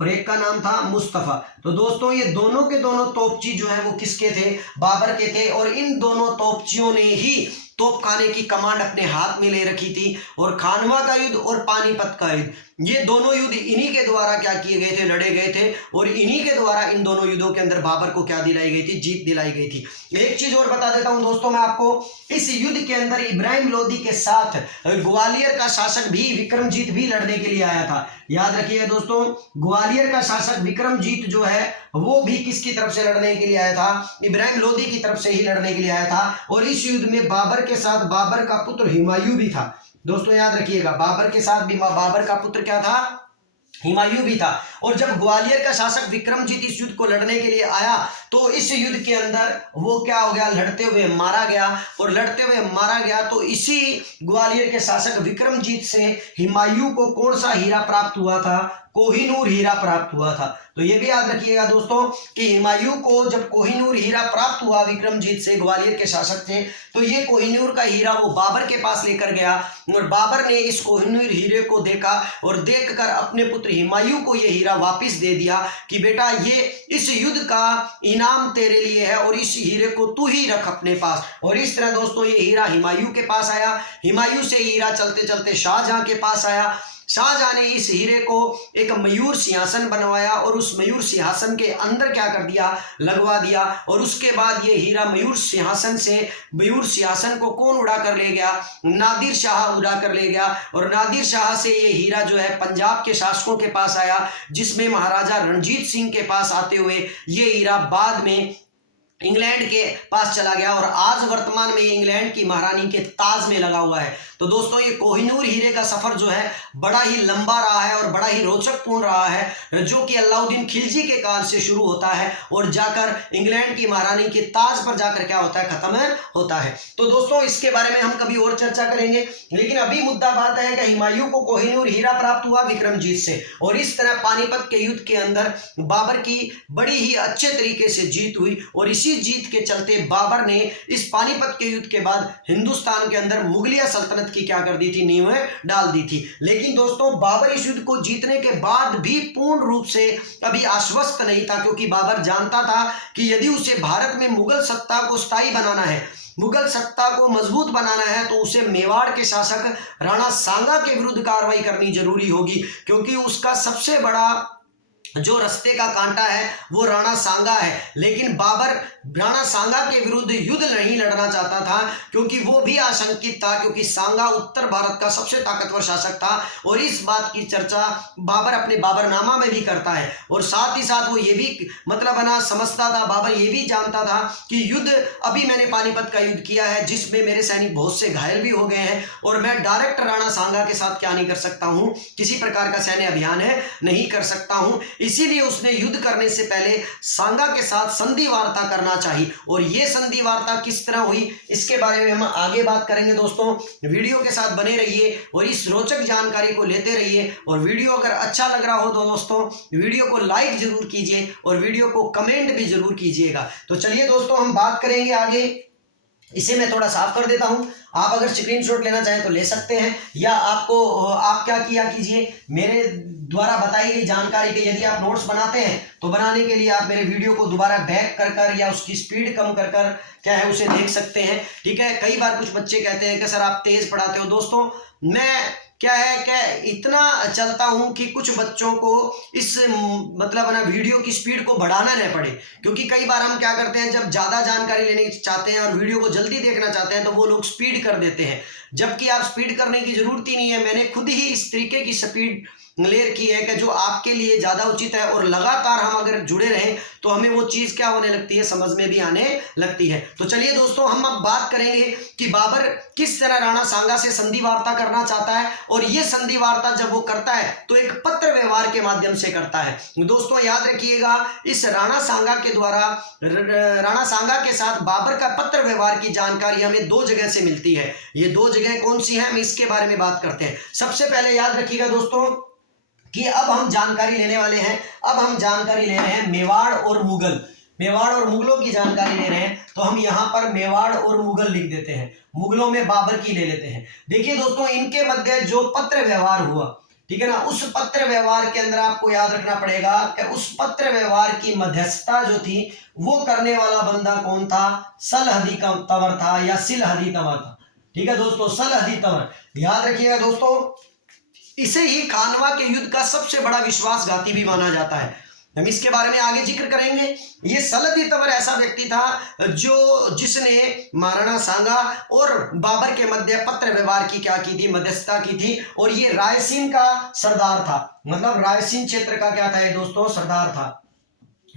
और एक का नाम था मुस्तफा। तो दोस्तों ये दोनों के दोनों तोपची जो है वो किसके थे, बाबर के थे। और इन दोनों तोपचियों ने ही तोपखाने की कमांड अपने हाथ में ले रखी थी। और खानवा का युद्ध और पानीपत का युद्ध, ये दोनों युद्ध इन्हीं के द्वारा क्या किए गए थे, लड़े गए थे। और इन्हीं के द्वारा इन दोनों युद्धों के अंदर बाबर को क्या दिलाई गई थी, जीत दिलाई गई थी। एक चीज और बता देता हूं दोस्तों मैं आपको, इस युद्ध के अंदर इब्राहिम लोदी के साथ ग्वालियर का शासक भी विक्रमजीत भी लड़ने के लिए आया था। याद रखिए दोस्तों, ग्वालियर का शासक विक्रमजीत जो है वो भी किसकी तरफ से लड़ने के लिए आया था, इब्राहिम लोदी की तरफ से ही लड़ने के लिए आया था। और इस युद्ध में बाबर के साथ बाबर का पुत्र हुमायूं भी था। दोस्तों याद रखिएगा, बाबर के साथ भी बाबर का पुत्र क्या था, हुमायूं भी था। और जब ग्वालियर का शासक विक्रमजीत इस युद्ध को लड़ने के लिए आया तो इस युद्ध के अंदर वो क्या हो गया, लड़ते हुए मारा गया। और लड़ते हुए मारा गया तो इसी ग्वालियर के शासक विक्रमजीत से हुमायूं को कौन सा हीरा प्राप्त हुआ था, कोहिनूर हीरा प्राप्त हुआ था। तो ये भी याद रखिएगा दोस्तों कि हुमायूं को जब कोहिनूर हीरा प्राप्त हुआ विक्रमजीत से, ग्वालियर के शासक से, तो ये कोहिनूर का हीरा वो बाबर के पास लेकर गया। और बाबर ने इस कोहिनूर हीरे को देखा और देखकर अपने पुत्र हुमायूं को ये हीरा वापस दे दिया कि बेटा ये इस युद्ध का इनाम तेरे लिए है और इस हीरे को तू ही रख अपने पास। और इस तरह दोस्तों ये हीरा हुमायूं के पास आया। हुमायूं से हीरा चलते चलते शाहजहां के पास आया। शाहजहां ने इस हीरे को एक मयूर सिंहासन बनवाया और उस मयूर सिंहासन के अंदर क्या कर दिया, लगवा दिया। और उसके बाद ये हीरा मयूर सिंहासन को कौन उड़ा कर ले गया, नादिर शाह उड़ा कर ले गया। और नादिर शाह से ये हीरा जो है पंजाब के शासकों के पास आया, जिसमें महाराजा रणजीत सिंह के पास आते हुए ये हीरा बाद में इंग्लैंड के पास चला गया और आज वर्तमान में ये इंग्लैंड की महारानी के ताज में लगा हुआ है। तो दोस्तों ये कोहिनूर हीरे का सफर जो है बड़ा ही लंबा रहा है और बड़ा ही रोचकपूर्ण रहा है, जो कि अलाउद्दीन खिलजी के काल से शुरू होता है और जाकर इंग्लैंड की महारानी के ताज पर जाकर क्या होता है, खत्म होता है। तो दोस्तों इसके बारे में हम कभी और चर्चा करेंगे, लेकिन अभी मुद्दा बात है कि हुमायूं को कोहिनूर हीरा प्राप्त हुआ विक्रमजीत से, और इस तरह पानीपत के युद्ध के अंदर बाबर की बड़ी ही अच्छे तरीके से जीत हुई। और इसी जीत के चलते बाबर ने इस पानीपत के युद्ध के बाद हिंदुस्तान के अंदर मुगलिया सल्तनत की क्या कर दी थी, नींवें डाल दी थी। लेकिन दोस्तों बाबर इस युद्ध को जीतने के बाद भी पूर्ण रूप से अभी आश्वस्त नहीं था, क्योंकि बाबर जानता था कि यदि उसे भारत में मुगल सत्ता को स्थायी बनाना है, मुगल सत्ता को मजबूत बनाना है, तो उसे मेवाड़ के शासक राणा सांगा के विरुद्ध कार्रवाई करनी जरूरी होगी, क्योंकि उसका सबसे बड़ा जो रास्ते का कांटा है वो राणा सांगा है। लेकिन बाबर राणा सांगा के विरुद्ध युद्ध नहीं लड़ना चाहता था, क्योंकि वो भी आशंकित था, क्योंकि सांगा उत्तर भारत का सबसे ताकतवर शासक था। और इस बात की चर्चा बाबर अपने बाबरनामा में भी करता है। और साथ ही साथ वो ये भी समझता था, बाबर ये भी जानता था कि युद्ध अभी मैंने पानीपत का युद्ध किया है, जिसमें मेरे सैनिक बहुत से घायल भी हो गए हैं, और मैं डायरेक्ट राणा सांगा के साथ क्या नहीं कर सकता हूँ, किसी प्रकार का सैन्य अभियान है नहीं कर सकता हूँ। इसीलिए उसने युद्ध करने से पहले सांगा के साथ संधि वार्ता करना चाहिए। और ये संधि वार्ता किस तरह हुई, इसके बारे में हम आगे बात करेंगे। दोस्तों वीडियो के साथ बने रहिए और इस रोचक जानकारी को लेते रहिए। और वीडियो अगर अच्छा लग रहा हो तो दोस्तों वीडियो को लाइक जरूर कीजिए और वीडियो को कमेंट भी जरूर कीजिएगा। तो चलिए दोस्तों हम बात करेंगे आगे। इसे मैं थोड़ा साफ कर देता हूं, आप अगर स्क्रीनशॉट लेना चाहें तो ले सकते हैं, या आप क्या किया कीजिए, मेरे द्वारा बताई गई जानकारी के यदि आप नोट्स बनाते हैं तो बनाने के लिए आप मेरे वीडियो को दोबारा बैक कर या उसकी स्पीड कम कर क्या है उसे देख सकते हैं। ठीक है, कई बार कुछ बच्चे कहते हैं कि सर आप तेज पढ़ाते हो। दोस्तों मैं क्या है कि इतना चलता हूं कि कुछ बच्चों को इस वीडियो की स्पीड को बढ़ाना न पड़े, क्योंकि कई बार हम क्या करते हैं, जब ज़्यादा जानकारी लेने चाहते हैं और वीडियो को जल्दी देखना चाहते हैं तो वो लोग स्पीड कर देते हैं, जबकि आप स्पीड करने की जरूरत ही नहीं है। मैंने खुद ही इस तरीके की स्पीड क्लियर की है कि जो आपके लिए ज़्यादा उचित है, और लगातार हम अगर जुड़े रहें तो हमें वो चीज़ क्या होने लगती है, समझ में भी आने लगती है। तो चलिए दोस्तों हम अब बात करेंगे कि बाबर किस तरह राणा सांगा से संधि वार्ता करना चाहता है। और ये संधि वार्ता जब वो करता है तो एक पत्र व्यवहार के माध्यम से करता है। दोस्तों याद रखिएगा, इस राणा सांगा के द्वारा राणा सांगा के साथ बाबर का पत्र व्यवहार की जानकारी हमें दो जगह से मिलती है। ये दो जगह कौन सी है, हम इसके बारे में बात करते हैं। सबसे पहले याद रखिएगा दोस्तों कि अब हम जानकारी लेने वाले हैं, अब हम जानकारी ले रहे हैं मेवाड़ और मुगलों की जानकारी ले रहे हैं। तो हम यहां पर मेवाड़ और मुगल लिख देते हैं, मुगलों में बाबर की ले लेते हैं। देखिए दोस्तों इनके मध्य जो पत्र व्यवहार हुआ, ठीक है ना, उस पत्र व्यवहार के अंदर आपको याद रखना पड़ेगा कि उस पत्र व्यवहार की मध्यस्थता जो थी वो करने वाला बंदा कौन था, सलहदी तंवर था या सिलहदी तंवर था। ठीक है दोस्तों, सलहदी तंवर याद रखिएगा दोस्तों। इसे ही खानवा के युद्ध का सबसे बड़ा विश्वासघाती भी माना जाता है, हम इसके बारे में आगे जिक्र करेंगे। ये सलहदी तंवर ऐसा व्यक्ति था जिसने महाराणा सांगा और बाबर के मध्य पत्र व्यवहार की क्या की थी, मध्यस्थता की थी। और ये रायसीन का सरदार था, रायसीन क्षेत्र का क्या था ये दोस्तों, सरदार था,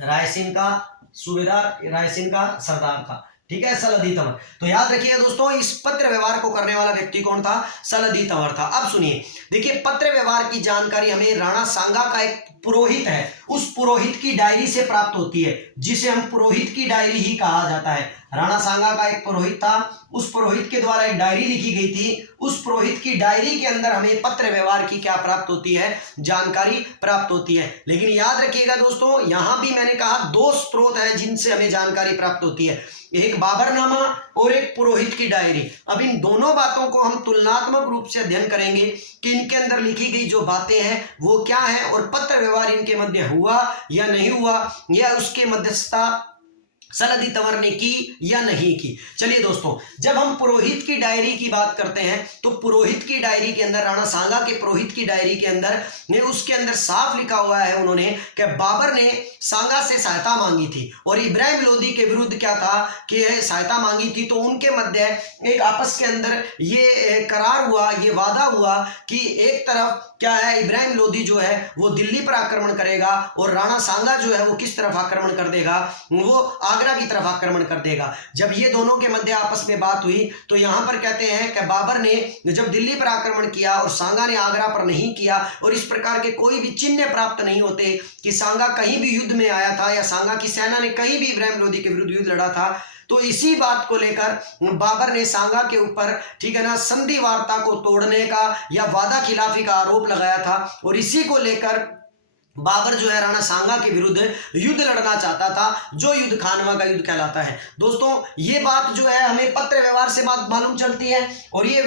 रायसीन का सूबेदार, रायसीन का सरदार था। ठीक है, सलहदी तंवर। तो याद रखिए दोस्तों इस पत्र व्यवहार को करने वाला व्यक्ति कौन था, सलहदी तंवर था। अब सुनिए, देखिए पत्र व्यवहार की जानकारी हमें राणा सांगा का एक पुरोहित है, उस पुरोहित की डायरी से प्राप्त होती है, जिसे हम पुरोहित की डायरी ही कहा जाता है। राणा सांगा का एक पुरोहित था, उस पुरोहित के द्वारा एक डायरी लिखी गई थी, उस पुरोहित की डायरी के अंदर हमें पत्र व्यवहार की क्या प्राप्त होती है, जानकारी प्राप्त होती है। लेकिन याद रखिएगा दोस्तों यहां भी मैंने कहा दो स्रोत हैं जिनसे हमें जानकारी प्राप्त होती है, एक बाबरनामा और एक पुरोहित की डायरी। अब इन दोनों बातों को हम तुलनात्मक रूप से अध्ययन करेंगे कि इनके अंदर लिखी गई जो बातें हैं वो क्या है, और पत्र व्यवहार इनके मध्य हुआ या नहीं हुआ, या उसके मध्यस्थता सलदी तंवर ने की या नहीं की। चलिए दोस्तों, जब हम पुरोहित की डायरी की बात करते हैं तो पुरोहित की डायरी के अंदर, राणा सांगा के पुरोहित की डायरी के अंदर ने उसके अंदर साफ लिखा हुआ है उन्होंने कि बाबर ने सांगा से सहायता मांगी थी और इब्राहिम लोदी के विरुद्ध क्या था कि सहायता मांगी थी। तो उनके मध्य एक आपस के अंदर ये करार हुआ, ये वादा हुआ कि एक तरफ क्या है, इब्राहिम लोदी जो है वो दिल्ली पर आक्रमण करेगा और राणा सांगा जो है वो किस तरफ आक्रमण कर देगा, वो आगरा की तरफ आक्रमण कर देगा। जब ये दोनों के मध्य आपस में बात हुई तो यहां पर कहते हैं कि बाबर ने जब दिल्ली पर आक्रमण किया और सांगा ने आगरा पर नहीं किया, और इस प्रकार के कोई भी चिन्ह प्राप्त नहीं होते कि सांगा कहीं भी युद्ध में आया था या सांगा की सेना ने कहीं भी इब्राहिम लोदी के विरुद्ध युद्ध लड़ा था। तो इसी बात को लेकर बाबर ने सांगा के ऊपर, ठीक है ना, संधि वार्ता को तोड़ने का या वादा खिलाफी का आरोप लगाया था और इसी को लेकर बाबर जो है राणा सांगा के विरुद्ध युद्ध लड़ना चाहता था, जो युद्ध खानवा का युद्ध कहलाता है। दोस्तों ये बात जो है हमें पत्र व्यवहार से बात मालूम चलती है और ये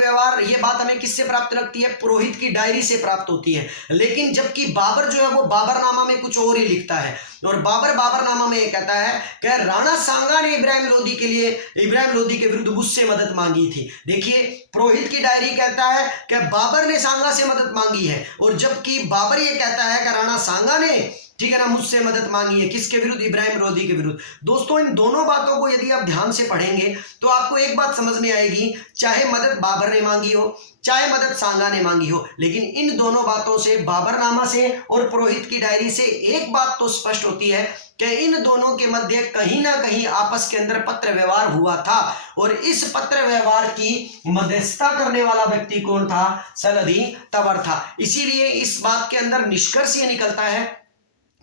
बात हमें किससे प्राप्त लगती है, पुरोहित की डायरी से प्राप्त होती है। लेकिन जबकि बाबर जो है वो बाबरनामा में कुछ और ही लिखता है और बाबरनामा में ये कहता है कि राणा सांगा ने इब्राहिम लोदी के विरुद्ध मुझसे मदद मांगी थी। देखिए, पुरोहित की डायरी कहता है कि बाबर ने सांगा से मदद मांगी है और जबकि बाबर ये कहता है कि राणा सांगा ने, ठीक है ना, मुझसे मदद मांगी है। किसके विरुद्ध? इब्राहिम लोदी के विरुद्ध। दोस्तों इन दोनों बातों को यदि आप ध्यान से पढ़ेंगे तो आपको एक बात समझ में आएगी, चाहे मदद बाबर ने मांगी हो चाहे मदद सांगा ने मांगी हो, लेकिन इन दोनों बातों से, बाबरनामा से और पुरोहित की डायरी से एक बात तो स्पष्ट होती है कि इन दोनों के मध्य कहीं ना कहीं आपस के अंदर पत्र व्यवहार हुआ था और इस पत्र व्यवहार की मध्यस्थता करने वाला व्यक्ति कौन था? सलदी तंवर था। इसीलिए इस बात के अंदर निष्कर्ष ये निकलता है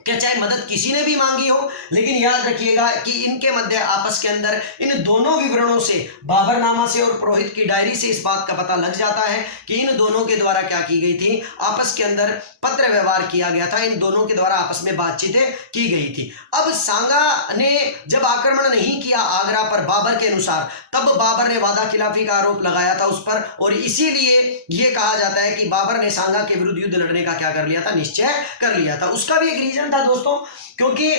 कि चाहे मदद किसी ने भी मांगी हो, लेकिन याद रखिएगा कि इनके मध्य आपस के अंदर इन दोनों विवरणों से, बाबरनामा से और पुरोहित की डायरी से इस बात का पता लग जाता है कि इन दोनों के द्वारा क्या की गई थी, आपस के अंदर पत्र व्यवहार किया गया था, इन दोनों के द्वारा आपस में बातचीतें की गई थी। अब सांगा ने जब आक्रमण नहीं किया आगरा पर बाबर के अनुसार, तब बाबर ने वादा खिलाफी का आरोप लगाया था उस पर और इसीलिए यह कहा जाता है कि बाबर ने सांगा के विरुद्ध युद्ध लड़ने का क्या कर लिया था? निश्चय कर लिया था। उसका भी एक रीजन था दोस्तों, क्योंकि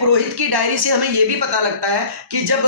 पुरोहित की डायरी से हमें यह भी पता लगता है कि जब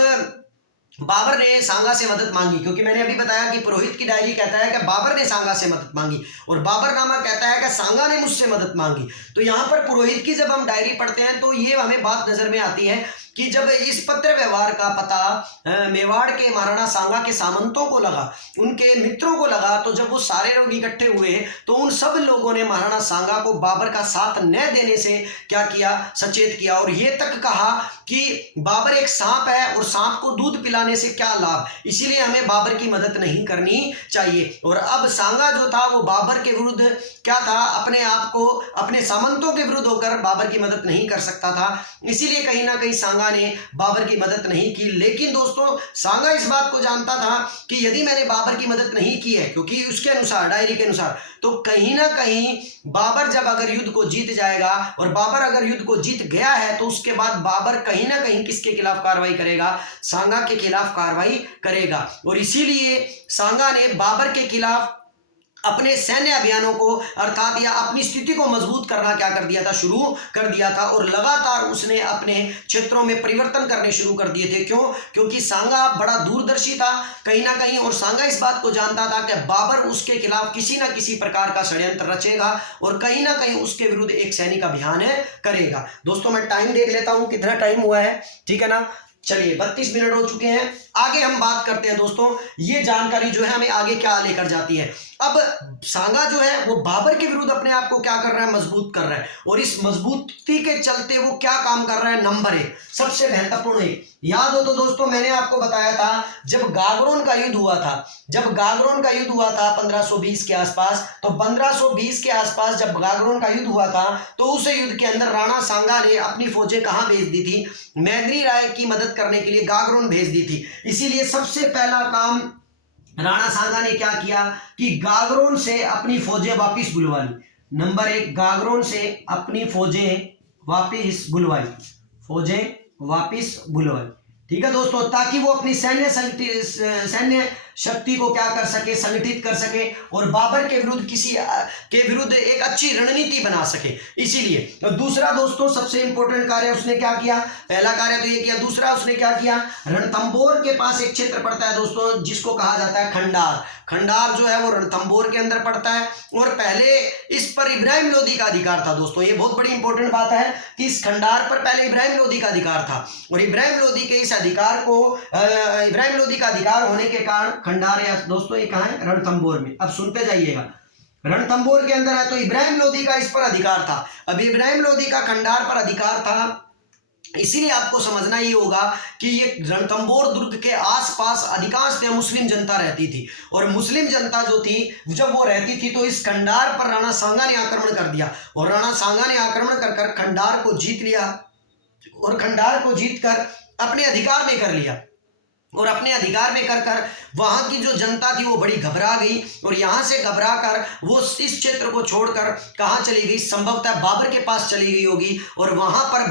बाबर ने सांगा से मदद मांगी, क्योंकि मैंने अभी बताया कि पुरोहित की डायरी कहता है कि बाबर ने सांगा से मदद मांगी और बाबरनामा कहता है कि सांगा ने मुझसे मदद मांगी। तो यहां पर पुरोहित की जब हम डायरी पढ़ते हैं तो ये हमें बात नजर में आती है कि जब इस पत्र व्यवहार का पता मेवाड़ के महाराणा सांगा के सामंतों को लगा, उनके मित्रों को लगा, तो जब वो सारे लोग इकट्ठे हुए तो उन सब लोगों ने महाराणा सांगा को बाबर का साथ न देने से क्या किया? सचेत किया और ये तक कहा कि बाबर एक सांप है और सांप को दूध पिलाने से क्या लाभ, इसीलिए हमें बाबर की मदद नहीं करनी चाहिए। और अब सांगा जो था वो बाबर के विरुद्ध क्या था? अपने आप को अपने सामंतों के विरुद्ध होकर बाबर की मदद नहीं कर सकता था, इसीलिए कहीं ना कहीं सांगा ने बाबर की मदद नहीं की। लेकिन दोस्तों सांगा इस बात को जानता था कि यदि मैंने बाबर की मदद नहीं की है, क्योंकि उसके अनुसार, डायरी के अनुसार, तो कहीं ना कहीं बाबर जब अगर युद्ध को जीत जाएगा और बाबर अगर युद्ध को जीत गया है तो उसके बाद बाबर कहीं ना कहीं किसके खिलाफ कार्रवाई करेगा? सांगा के खिलाफ कार्रवाई करेगा। और इसीलिए सांगा ने बाबर के खिलाफ अपने सैन्य अभियानों को, अर्थात या अपनी स्थिति को मजबूत करना क्या कर दिया था? शुरू कर दिया था और लगातार उसने अपने क्षेत्रों में परिवर्तन करने शुरू कर दिए थे। क्यों? क्योंकि सांगा बड़ा दूरदर्शी था कहीं ना कहीं और सांगा इस बात को जानता था कि बाबर उसके खिलाफ किसी ना किसी प्रकार का षड्यंत्र रचेगा और कहीं ना कहीं उसके विरुद्ध एक सैनिक अभियान करेगा। दोस्तों मैं टाइम देख लेता हूं कितना टाइम हुआ है, ठीक है ना। चलिए 32 मिनट हो चुके हैं। आगे हम बात करते हैं दोस्तों, ये जानकारी जो है हमें आगे क्या लेकर जाती है। अब सांगा जो है वो बाबर के विरुद्ध अपने आप को क्या कर रहा है? मजबूत कर रहा है और इस मजबूती के चलते वो क्या काम कर रहा है? नंबर 1 सबसे महत्वपूर्ण है, याद हो तो दोस्तों मैंने आपको बताया था जब गागरोन का युद्ध हुआ था, 1520 के आसपास, तो 1520 के आसपास जब गागरोन का युद्ध हुआ था तो उस युद्ध के अंदर राणा सांगा ने अपनी फौजें कहां भेज दी थी? मैदिनी राय की मदद करने के लिए गागरोन भेज दी थी। इसीलिए सबसे पहला काम राणा सांगा ने क्या किया कि गागरोन से अपनी फौजें वापस बुलवा ली। नंबर 1, गागरोन से अपनी फौजें वापस बुलवाई, ठीक है दोस्तों, ताकि वो अपनी सैन्य शक्ति को क्या कर सके, संगठित कर सके और बाबर के विरुद्ध किसी के विरुद्ध एक अच्छी रणनीति बना सके। इसीलिए तो दूसरा दोस्तों सबसे इंपॉर्टेंट कार्य उसने क्या किया, पहला कार्य तो ये किया, दूसरा उसने क्या किया, रणथंभौर के पास एक क्षेत्र पड़ता है दोस्तों जिसको कहा जाता है खंडार। खंडार जो है वो रणथंभौर के अंदर पड़ता है और पहले इस पर इब्राहिम लोदी का अधिकार था दोस्तों। ये बहुत बड़ी इंपॉर्टेंट बात है कि इस खंडार पर पहले इब्राहिम लोदी का अधिकार था और इब्राहिम लोदी के इस अधिकार को इब्राहिम लोदी का अधिकार होने के कारण खंडार या दोस्तों ये कहाँ है, रणथंभौर में। अब सुनते जाइएगा, रणथंभौर के अंदर है तो इब्राहिम लोदी का इस पर अधिकार था। अब इब्राहिम लोदी का खंडार पर अधिकार था, इसीलिए आपको समझना ही होगा कि ये रणथंभौर दुर्ग के आसपास अधिकांश मुस्लिम जनता रहती थी और मुस्लिम जनता जो थी जब वो रहती थी तो इस खंडार पर राणा सांगा ने आक्रमण कर दिया और राणा सांगा ने आक्रमण कर खंडार को जीत लिया और खंडार को जीतकर अपने अधिकार में कर लिया और अपने अधिकार में कर वहां की जो जनता थी वो बड़ी घबरा गई और यहां से घबरा कर वो इस क्षेत्र को छोड़कर कहां चली गई, संभवतः बाबर के पास चली गई होगी और वहां पर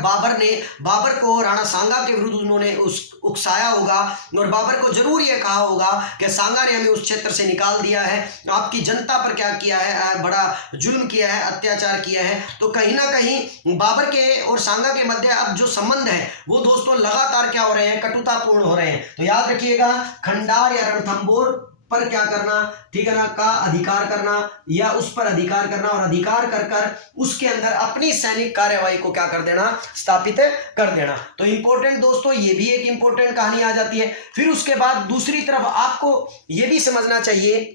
बाबर को राणा सांगा के विरुद्ध उन्होंने उकसाया होगा और बाबर को जरूर ये कहा होगा कि सांगा ने हमें उस क्षेत्र से निकाल दिया है, आपकी जनता पर क्या किया है, बड़ा जुल्म किया है, अत्याचार किया है। तो कहीं ना कहीं बाबर के और सांगा के मध्य अब जो संबंध है वो दोस्तों लगातार क्या हो रहे हैं, कटुतापूर्ण हो रहे हैं। तो याद रखिएगा, खंडार या रणथंभौर पर क्या करना, ठीक है ना, का अधिकार करना या उस पर अधिकार करना और अधिकार कर उसके अंदर अपनी सैनिक कार्यवाही को क्या कर देना, स्थापित कर देना। तो इंपॉर्टेंट दोस्तों ये भी एक इंपॉर्टेंट कहानी आ जाती है। फिर उसके बाद दूसरी तरफ आपको ये भी समझना चाहिए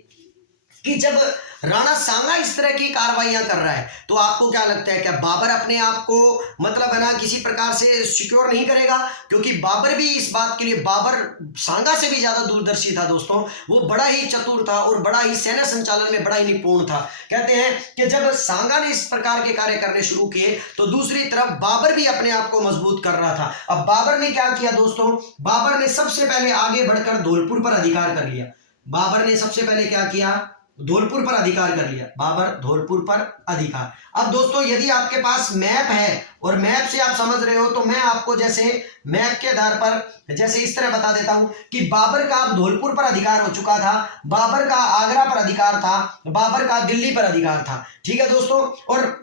कि जब राणा सांगा इस तरह की कार्रवाइयां कर रहा है तो आपको क्या लगता है, क्या बाबर अपने आप को मतलब है ना किसी प्रकार से सिक्योर नहीं करेगा? क्योंकि बाबर भी इस बात के लिए, बाबर सांगा से भी ज्यादा दूरदर्शी था दोस्तों, वो बड़ा ही चतुर था और बड़ा ही सेना संचालन में बड़ा ही निपुण था। कहते हैं कि जब सांगा ने इस प्रकार के कार्य करने शुरू किए तो दूसरी तरफ बाबर भी अपने आप को मजबूत कर रहा था। अब बाबर ने क्या किया दोस्तों, बाबर ने सबसे पहले आगे बढ़कर धौलपुर पर अधिकार कर लिया। बाबर ने सबसे पहले क्या किया, धौलपुर पर अधिकार कर लिया, बाबर धौलपुर पर अधिकार। अब दोस्तों यदि आपके पास मैप है और मैप से आप समझ रहे हो तो मैं आपको जैसे मैप के आधार पर जैसे इस तरह बता देता हूं कि बाबर का अब धौलपुर पर अधिकार हो चुका था, बाबर का आगरा पर अधिकार था, बाबर का दिल्ली पर अधिकार था। ठीक है दोस्तों, और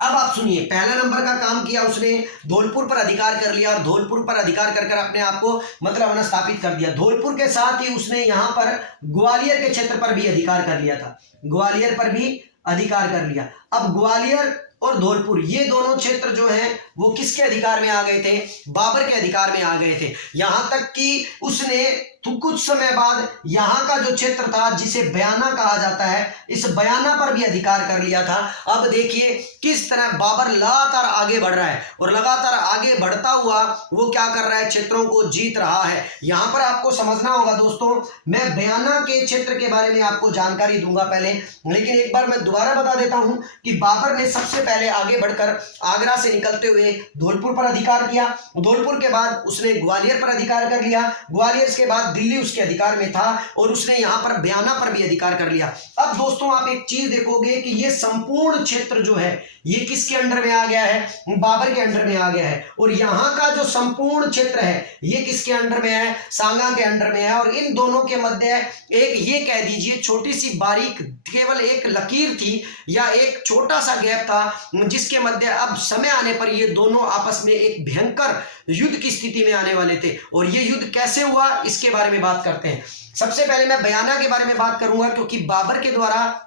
अब आप सुनिए, पहला नंबर का काम किया उसने, धौलपुर पर अधिकार कर लिया और धौलपुर पर अधिकार कर अपने आप को मतलब स्थापित कर दिया। धौलपुर के साथ ही उसने यहां पर ग्वालियर के क्षेत्र पर भी अधिकार कर लिया था, ग्वालियर पर भी अधिकार कर लिया। अब ग्वालियर और धौलपुर ये दोनों क्षेत्र जो हैं वो किसके अधिकार में आ गए थे, बाबर के अधिकार में आ गए थे। यहां तक कि उसने तो कुछ समय बाद यहां का जो क्षेत्र था जिसे बयाना कहा जाता है, इस बयाना पर भी अधिकार कर लिया था। अब देखिए किस तरह बाबर लगातार आगे बढ़ रहा है और लगातार आगे बढ़ता हुआ वो क्या कर रहा है, क्षेत्रों को जीत रहा है। यहां पर आपको समझना होगा दोस्तों, मैं बयाना के क्षेत्र के बारे में आपको जानकारी दूंगा पहले, लेकिन एक बार मैं दोबारा बता देता हूं कि बाबर ने सबसे पहले आगे बढ़कर आगरा से निकलते हुए धौलपुर पर अधिकार किया, धौलपुर के बाद उसने ग्वालियर पर अधिकार कर लिया, ग्वालियर के बाद दिल्ली उसके अधिकार में था और उसने यहां पर बयाना पर भी अधिकार कर लिया। अब दोस्तों आप एक चीज देखोगे कि ये संपूर्ण क्षेत्र जो है ये किसके अंडर में आ गया है, बाबर के अंडर में आ गया है। और यहां का जो संपूर्ण क्षेत्र है ये किसके अंडर में है, सांगा के अंडर में है। और इन दोनों के मध्य एक ये कह दीजिए छोटी सी बारीक केवल एक लकीर थी या एक छोटा सा गैप था जिसके मध्य अब समय आने पर ये दोनों आपस में एक भयंकर युद्ध की स्थिति में आने वाले थे। और ये युद्ध कैसे हुआ इसके बारे में बात करते हैं। सबसे पहले मैं बयाना के बारे में बात करूंगा, क्योंकि बाबर के द्वारा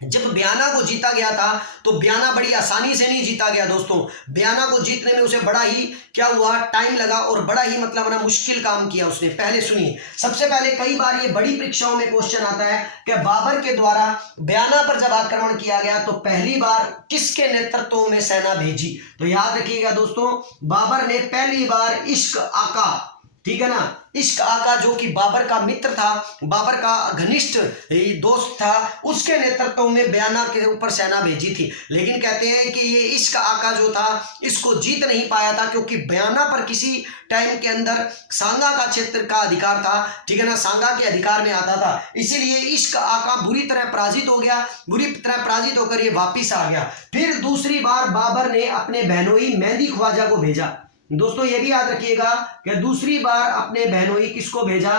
जब बयाना को जीता गया था तो बयाना बड़ी आसानी से नहीं जीता गया दोस्तों, बयाना को जीतने में उसे बड़ा ही क्या हुआ, टाइम लगा और बड़ा ही मतलब ना मुश्किल काम किया उसने। पहले सुनिए, सबसे पहले कई बार ये बड़ी परीक्षाओं में क्वेश्चन आता है कि बाबर के द्वारा बयाना पर जब आक्रमण किया गया तो पहली बार किसके नेतृत्व में सेना भेजी। तो याद रखिएगा दोस्तों, बाबर ने पहली बार इश्क आका, ठीक है ना, इश्क आका जो कि बाबर का मित्र था, बाबर का घनिष्ठ दोस्त था, उसके नेतृत्व में बयाना के ऊपर सेना भेजी थी। लेकिन कहते हैं कि ये इश्क आका जो था इसको जीत नहीं पाया था, क्योंकि बयाना पर किसी टाइम के अंदर सांगा का क्षेत्र का अधिकार था, ठीक है ना, सांगा के अधिकार में आता था। इसीलिए इश्क आका बुरी तरह पराजित हो गया, बुरी तरह पराजित होकर ये वापिस आ गया। फिर दूसरी बार बाबर ने अपने बहनोई मेहंदी ख्वाजा को भेजा। दोस्तों ये भी याद रखिएगा कि दूसरी बार अपने बहनोई किसको भेजा,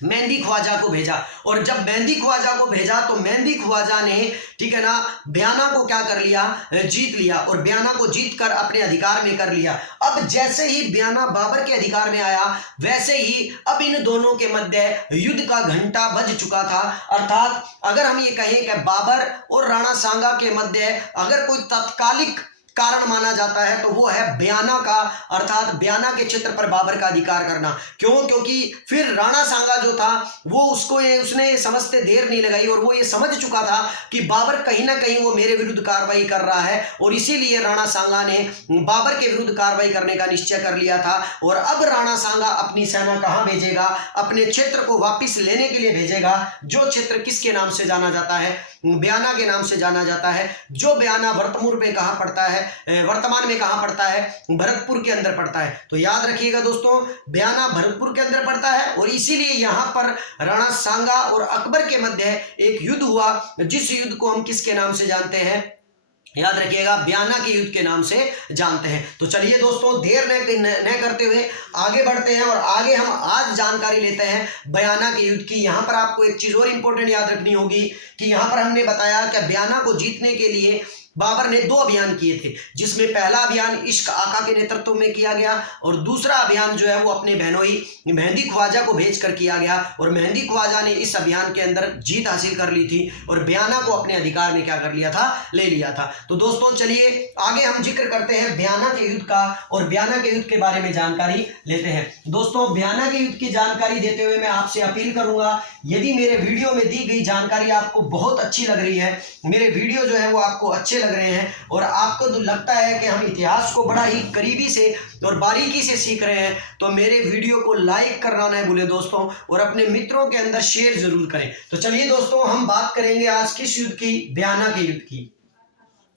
मेहंदी ख्वाजा को भेजा। और जब मेहंदी ख्वाजा को भेजा तो मेहंदी ख्वाजा ने, ठीक है ना, बयाना को क्या कर लिया, जीत लिया, और बयाना को जीत कर अपने अधिकार में कर लिया। अब जैसे ही बयाना बाबर के अधिकार में आया, वैसे ही अब इन दोनों के मध्य युद्ध का घंटा बज चुका था। अर्थात अगर हम ये कहें कि बाबर और राणा सांगा के मध्य अगर कोई तात्कालिक कारण माना जाता है तो वो है बयाना का, अर्थात बयाना के क्षेत्र पर बाबर का अधिकार करना। क्यों? क्योंकि फिर राणा सांगा जो था वो उसने समझते देर नहीं लगाई, और वो ये समझ चुका था कि बाबर कहीं ना कहीं वो मेरे विरुद्ध कार्रवाई कर रहा है, और इसीलिए राणा सांगा ने बाबर के विरुद्ध कार्रवाई करने का निश्चय कर लिया था। और अब राणा सांगा अपनी सेना कहां भेजेगा? अपने क्षेत्र को वापिस लेने के लिए भेजेगा, जो क्षेत्र किसके नाम से जाना जाता है? बयाना के नाम से जाना जाता है। जो बयाना वर्तमान में कहां पड़ता है? वर्तमान में कहां पड़ता है? भरतपुर के अंदर पड़ता है। तो याद रखिएगा दोस्तों, बयाना भरतपुर के अंदर पड़ता है, और इसीलिए यहां पर राणा सांगा और अकबर के मध्य एक युद्ध हुआ, जिस युद्ध को हम किसके नाम से जानते हैं? याद रखिएगा, बयाना के युद्ध के नाम से जानते हैं। तो चलिए दोस्तों, देर न करते हुए आगे बढ़ते हैं, और आगे हम आज जानकारी लेते हैं बयाना के युद्ध की। यहां पर आपको एक चीज और इंपॉर्टेंट याद रखनी होगी कि यहां पर हमने बताया कि बयाना को जीतने के लिए बाबर ने 2 अभियान किए थे, जिसमें पहला अभियान इश्क आका के नेतृत्व में किया गया, और दूसरा अभियान जो है वो अपने बहनोई मेहंदी ख्वाजा को भेजकर किया गया। और मेहंदी ख्वाजा ने इस अभियान के अंदर जीत हासिल कर ली थी, और बयाना को अपने अधिकार में क्या कर लिया था? ले लिया था। तो दोस्तों चलिए आगे हम जिक्र करते हैं बयाना के युद्ध का, और बयाना के युद्ध के बारे में जानकारी लेते हैं। दोस्तों, बयाना के युद्ध की जानकारी देते हुए मैं आपसे अपील करूंगा, यदि मेरे वीडियो में दी गई जानकारी आपको बहुत अच्छी लग रही है, मेरे वीडियो जो है वो आपको अच्छे लग रहे हैं, और आपको तो लगता है कि हम इतिहास को बड़ा ही करीबी से और बारीकी से सीख रहे हैं, तो मेरे वीडियो को लाइक करना न भूलें दोस्तों, और अपने मित्रों के अंदर शेयर जरूर करें। तो चलिए दोस्तों, हम बात करेंगे आज किस युद्ध की? बयाना के युद्ध की।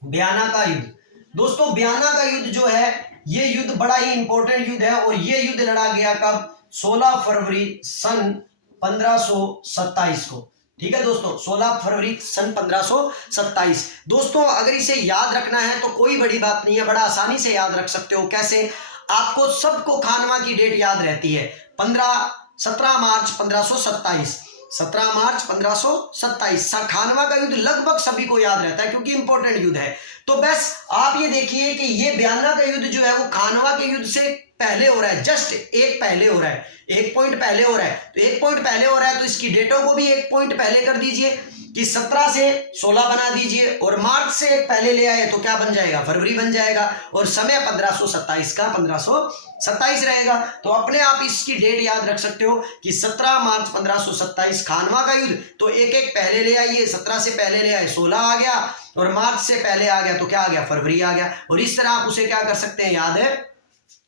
बयाना का युद्ध। दोस्तों, बयाना का युद्ध जो है ये युद्ध बड़ा ही इंपॉर्टेंट युद्ध है, और ये युद्ध लड़ा गया कब? 16 फरवरी सन 1527 को। ठीक है दोस्तों, 16 फरवरी सन 1527। दोस्तों, अगर इसे याद रखना है तो कोई बड़ी बात नहीं है, बड़ा आसानी से याद रख सकते हो। कैसे? आपको सबको खानवा की डेट याद रहती है, 17 मार्च 1527। 17 मार्च 1527 खानवा का युद्ध लगभग सभी को याद रहता है, क्योंकि इंपॉर्टेंट युद्ध है। तो बस आप ये देखिए कि ये बयाना का युद्ध जो है वो खानवा के युद्ध से पहले हो रहा है, जस्ट एक पहले हो रहा है, 1 पॉइंट पहले हो रहा है। तो 1 पॉइंट पहले हो रहा है, तो इसकी डेटों को भी 1 पॉइंट पहले कर दीजिए कि 17 से 16 बना दीजिए, और मार्च से 1 पहले ले आए तो क्या बन जाएगा? फरवरी बन जाएगा, और समय 1527 का 1527 रहेगा। तो अपने आप इसकी डेट याद रख सकते हो कि 17 मार्च 1527 खानवा का युद्ध। तो एक पहले ले आइए, 17 से पहले ले आए 16 आ गया, और मार्च से पहले आ गया तो क्या आ गया? फरवरी आ गया। और इस तरह आप उसे क्या कर सकते हैं? याद है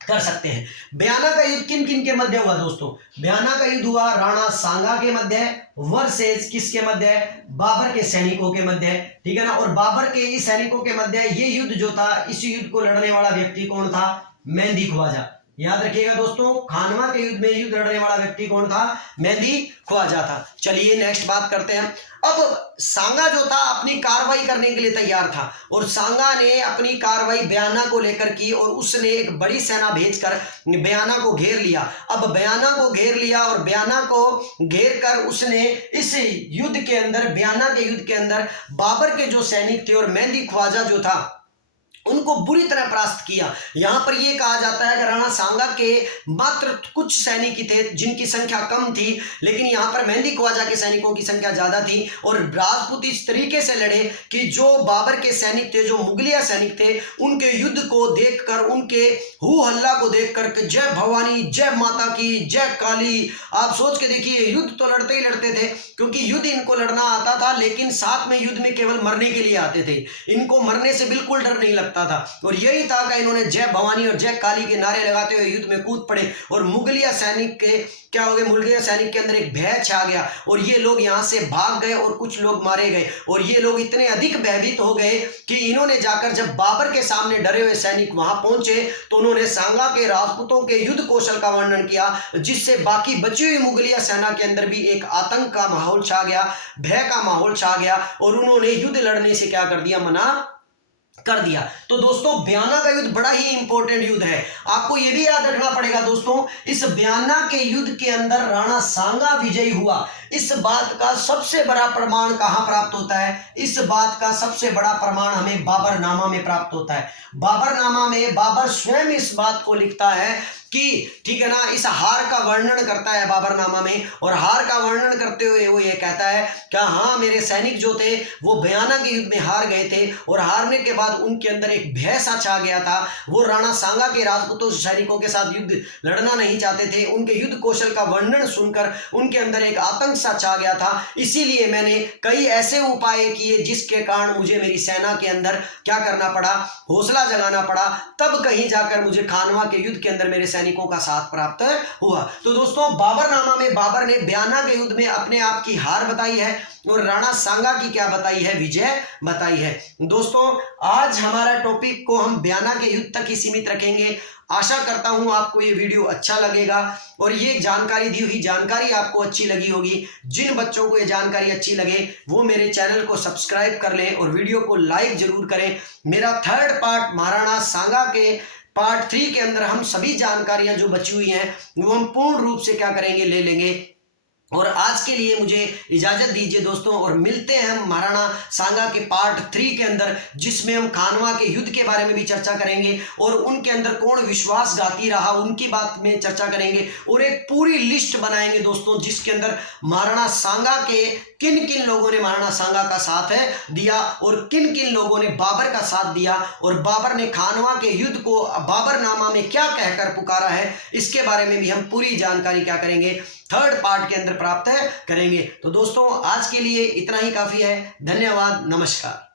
कर सकते हैं। बयाना का युद्ध किन किन के मध्य हुआ दोस्तों? बयाना का युद्ध हुआ राणा सांगा के मध्य वर्सेस किसके मध्य? बाबर के सैनिकों के मध्य। ठीक है ना, और बाबर के इस सैनिकों के मध्य ये युद्ध जो था, इस युद्ध को लड़ने वाला व्यक्ति कौन था? मेहंदी ख्वाजा। याद रखिएगा दोस्तों, खानवा के युद्ध में युद्ध लड़ने वाला व्यक्ति कौन था? मेहंदी ख्वाजा था। चलिए नेक्स्ट बात करते हैं। अब सांगा जो था अपनी कार्रवाई करने के लिए तैयार था, और सांगा ने अपनी कार्रवाई बयाना को लेकर की, और उसने एक बड़ी सेना भेजकर बयाना को घेर लिया। अब बयाना को घेर लिया, और बयाना को घेर कर उसने इस युद्ध के अंदर, बयाना के युद्ध के अंदर बाबर के जो सैनिक थे और मेहंदी ख्वाजा जो था उनको बुरी तरह परास्त किया। यहां पर यह कहा जाता है कि राणा सांगा के मात्र कुछ सैनिक थे जिनकी संख्या कम थी, लेकिन यहां पर मेहंदी ख्वाजा के सैनिकों की संख्या ज्यादा थी, और राजपूत इस तरीके से लड़े कि जो बाबर के सैनिक थे, जो मुगलिया सैनिक थे, उनके युद्ध को देखकर, उनके हु हल्ला को देखकर कि जय भवानी, जय माता की, जय काली। आप सोच के देखिए, युद्ध तो लड़ते ही लड़ते थे, क्योंकि युद्ध इनको लड़ना आता था, लेकिन साथ में युद्ध में केवल मरने के लिए आते थे। इनको मरने से बिल्कुल डर नहीं लगता था, और यही था कि इन्होंने जय भवानी और जय काली के नारे लगाते हुए युद्ध में कूद पड़े, और मुगलिया सैनिक के क्या हो गए? मुगलिया सैनिक के अंदर एक भय छा गया, और ये लोग यहां से भाग गए, और कुछ लोग मारे गए, और ये लोग इतने अधिक भयभीत हो गए कि इन्होंने जाकर, जब बाबर के सामने डरे हुए सैनिक वहां पहुंचे, तो उन्होंने सांगा के राजपूतों के युद्ध कौशल का वर्णन किया, जिससे बाकी बची हुई मुगलिया सेना के अंदर भी एक आतंक का माहौल छा गया, भय का माहौल छा गया, और उन्होंने युद्ध लड़ने से क्या कर दिया? मना कर दिया। तो दोस्तों ब्याना का युद्ध बड़ा ही इंपॉर्टेंट युद्ध है, आपको यह भी याद रखना पड़ेगा दोस्तों, इस ब्याना के युद्ध के अंदर राणा सांगा विजयी हुआ। इस बात का सबसे बड़ा प्रमाण कहां प्राप्त होता है? इस बात का सबसे बड़ा प्रमाण हमें बाबरनामा में प्राप्त होता है। बाबरनामा में बाबर स्वयं इस बात को लिखता है कि ठीक है ना, इस हार का वर्णन करता है बाबरनामा में, और हार का वर्णन करते हुए वो ये कहता है कि हाँ, मेरे सैनिक जो थे वो ब्याना के युद्ध में हार गए थे, और हारने के बाद उनके अंदर एक भय सा छा गया था। वो राणा सांगा के राजपूतों सैनिकों के साथ युद्ध लड़ना नहीं चाहते थे। उनके युद्ध कौशल का वर्णन सुनकर उनके अंदर एक आतंक सा छा गया था। इसीलिए मैंने कई ऐसे उपाय किए जिसके कारण मुझे मेरी सेना के अंदर क्या करना पड़ा, हौसला जगाना पड़ा। तब कहीं जाकर मुझे खानवा के युद्ध के अंदर मेरे सैनिकों का साथ प्राप्त हुआ। तो दोस्तों बाबरनामा में बाबर ने ब्याना के युद्ध में अपने आप की हार बताई है, और राणा सांगा की क्या बताई है? विजय बताई है। दोस्तों आज हमारा टॉपिक को हम ब्याना के युद्ध तक ही सीमित रखेंगे। आशा करता हूं आपको ये वीडियो अच्छा लगेगा, और ये जानकारी दी हुई जानकारी आपको अच्छी लगी होगी। जिन बच्चों को ये जानकारी अच्छी लगे वो मेरे चैनल को सब्सक्राइब कर लें और वीडियो को लाइक जरूर करें। मेरा थर्ड पार्ट महाराणा सांगा के पार्ट 3 के अंदर हम सभी जानकारियां जो बची हुई हैं वो हम पूर्ण रूप से क्या करेंगे, ले लेंगे। और आज के लिए मुझे इजाजत दीजिए दोस्तों, और मिलते हैं हम महाराणा सांगा के पार्ट 3 के अंदर, जिसमें हम खानवा के युद्ध के बारे में भी चर्चा करेंगे, और उनके अंदर कौन विश्वासघाती रहा उनकी बात में चर्चा करेंगे, और एक पूरी लिस्ट बनाएंगे दोस्तों जिसके अंदर महाराणा सांगा के किन किन लोगों ने महाराणा सांगा का साथ दिया, और किन किन लोगों ने बाबर का साथ दिया, और बाबर ने खानवा के युद्ध को बाबरनामा में क्या कहकर पुकारा है, इसके बारे में भी हम पूरी जानकारी क्या करेंगे, थर्ड पार्ट के अंदर प्राप्त करेंगे। तो दोस्तों आज के लिए इतना ही काफी है। धन्यवाद, नमस्कार।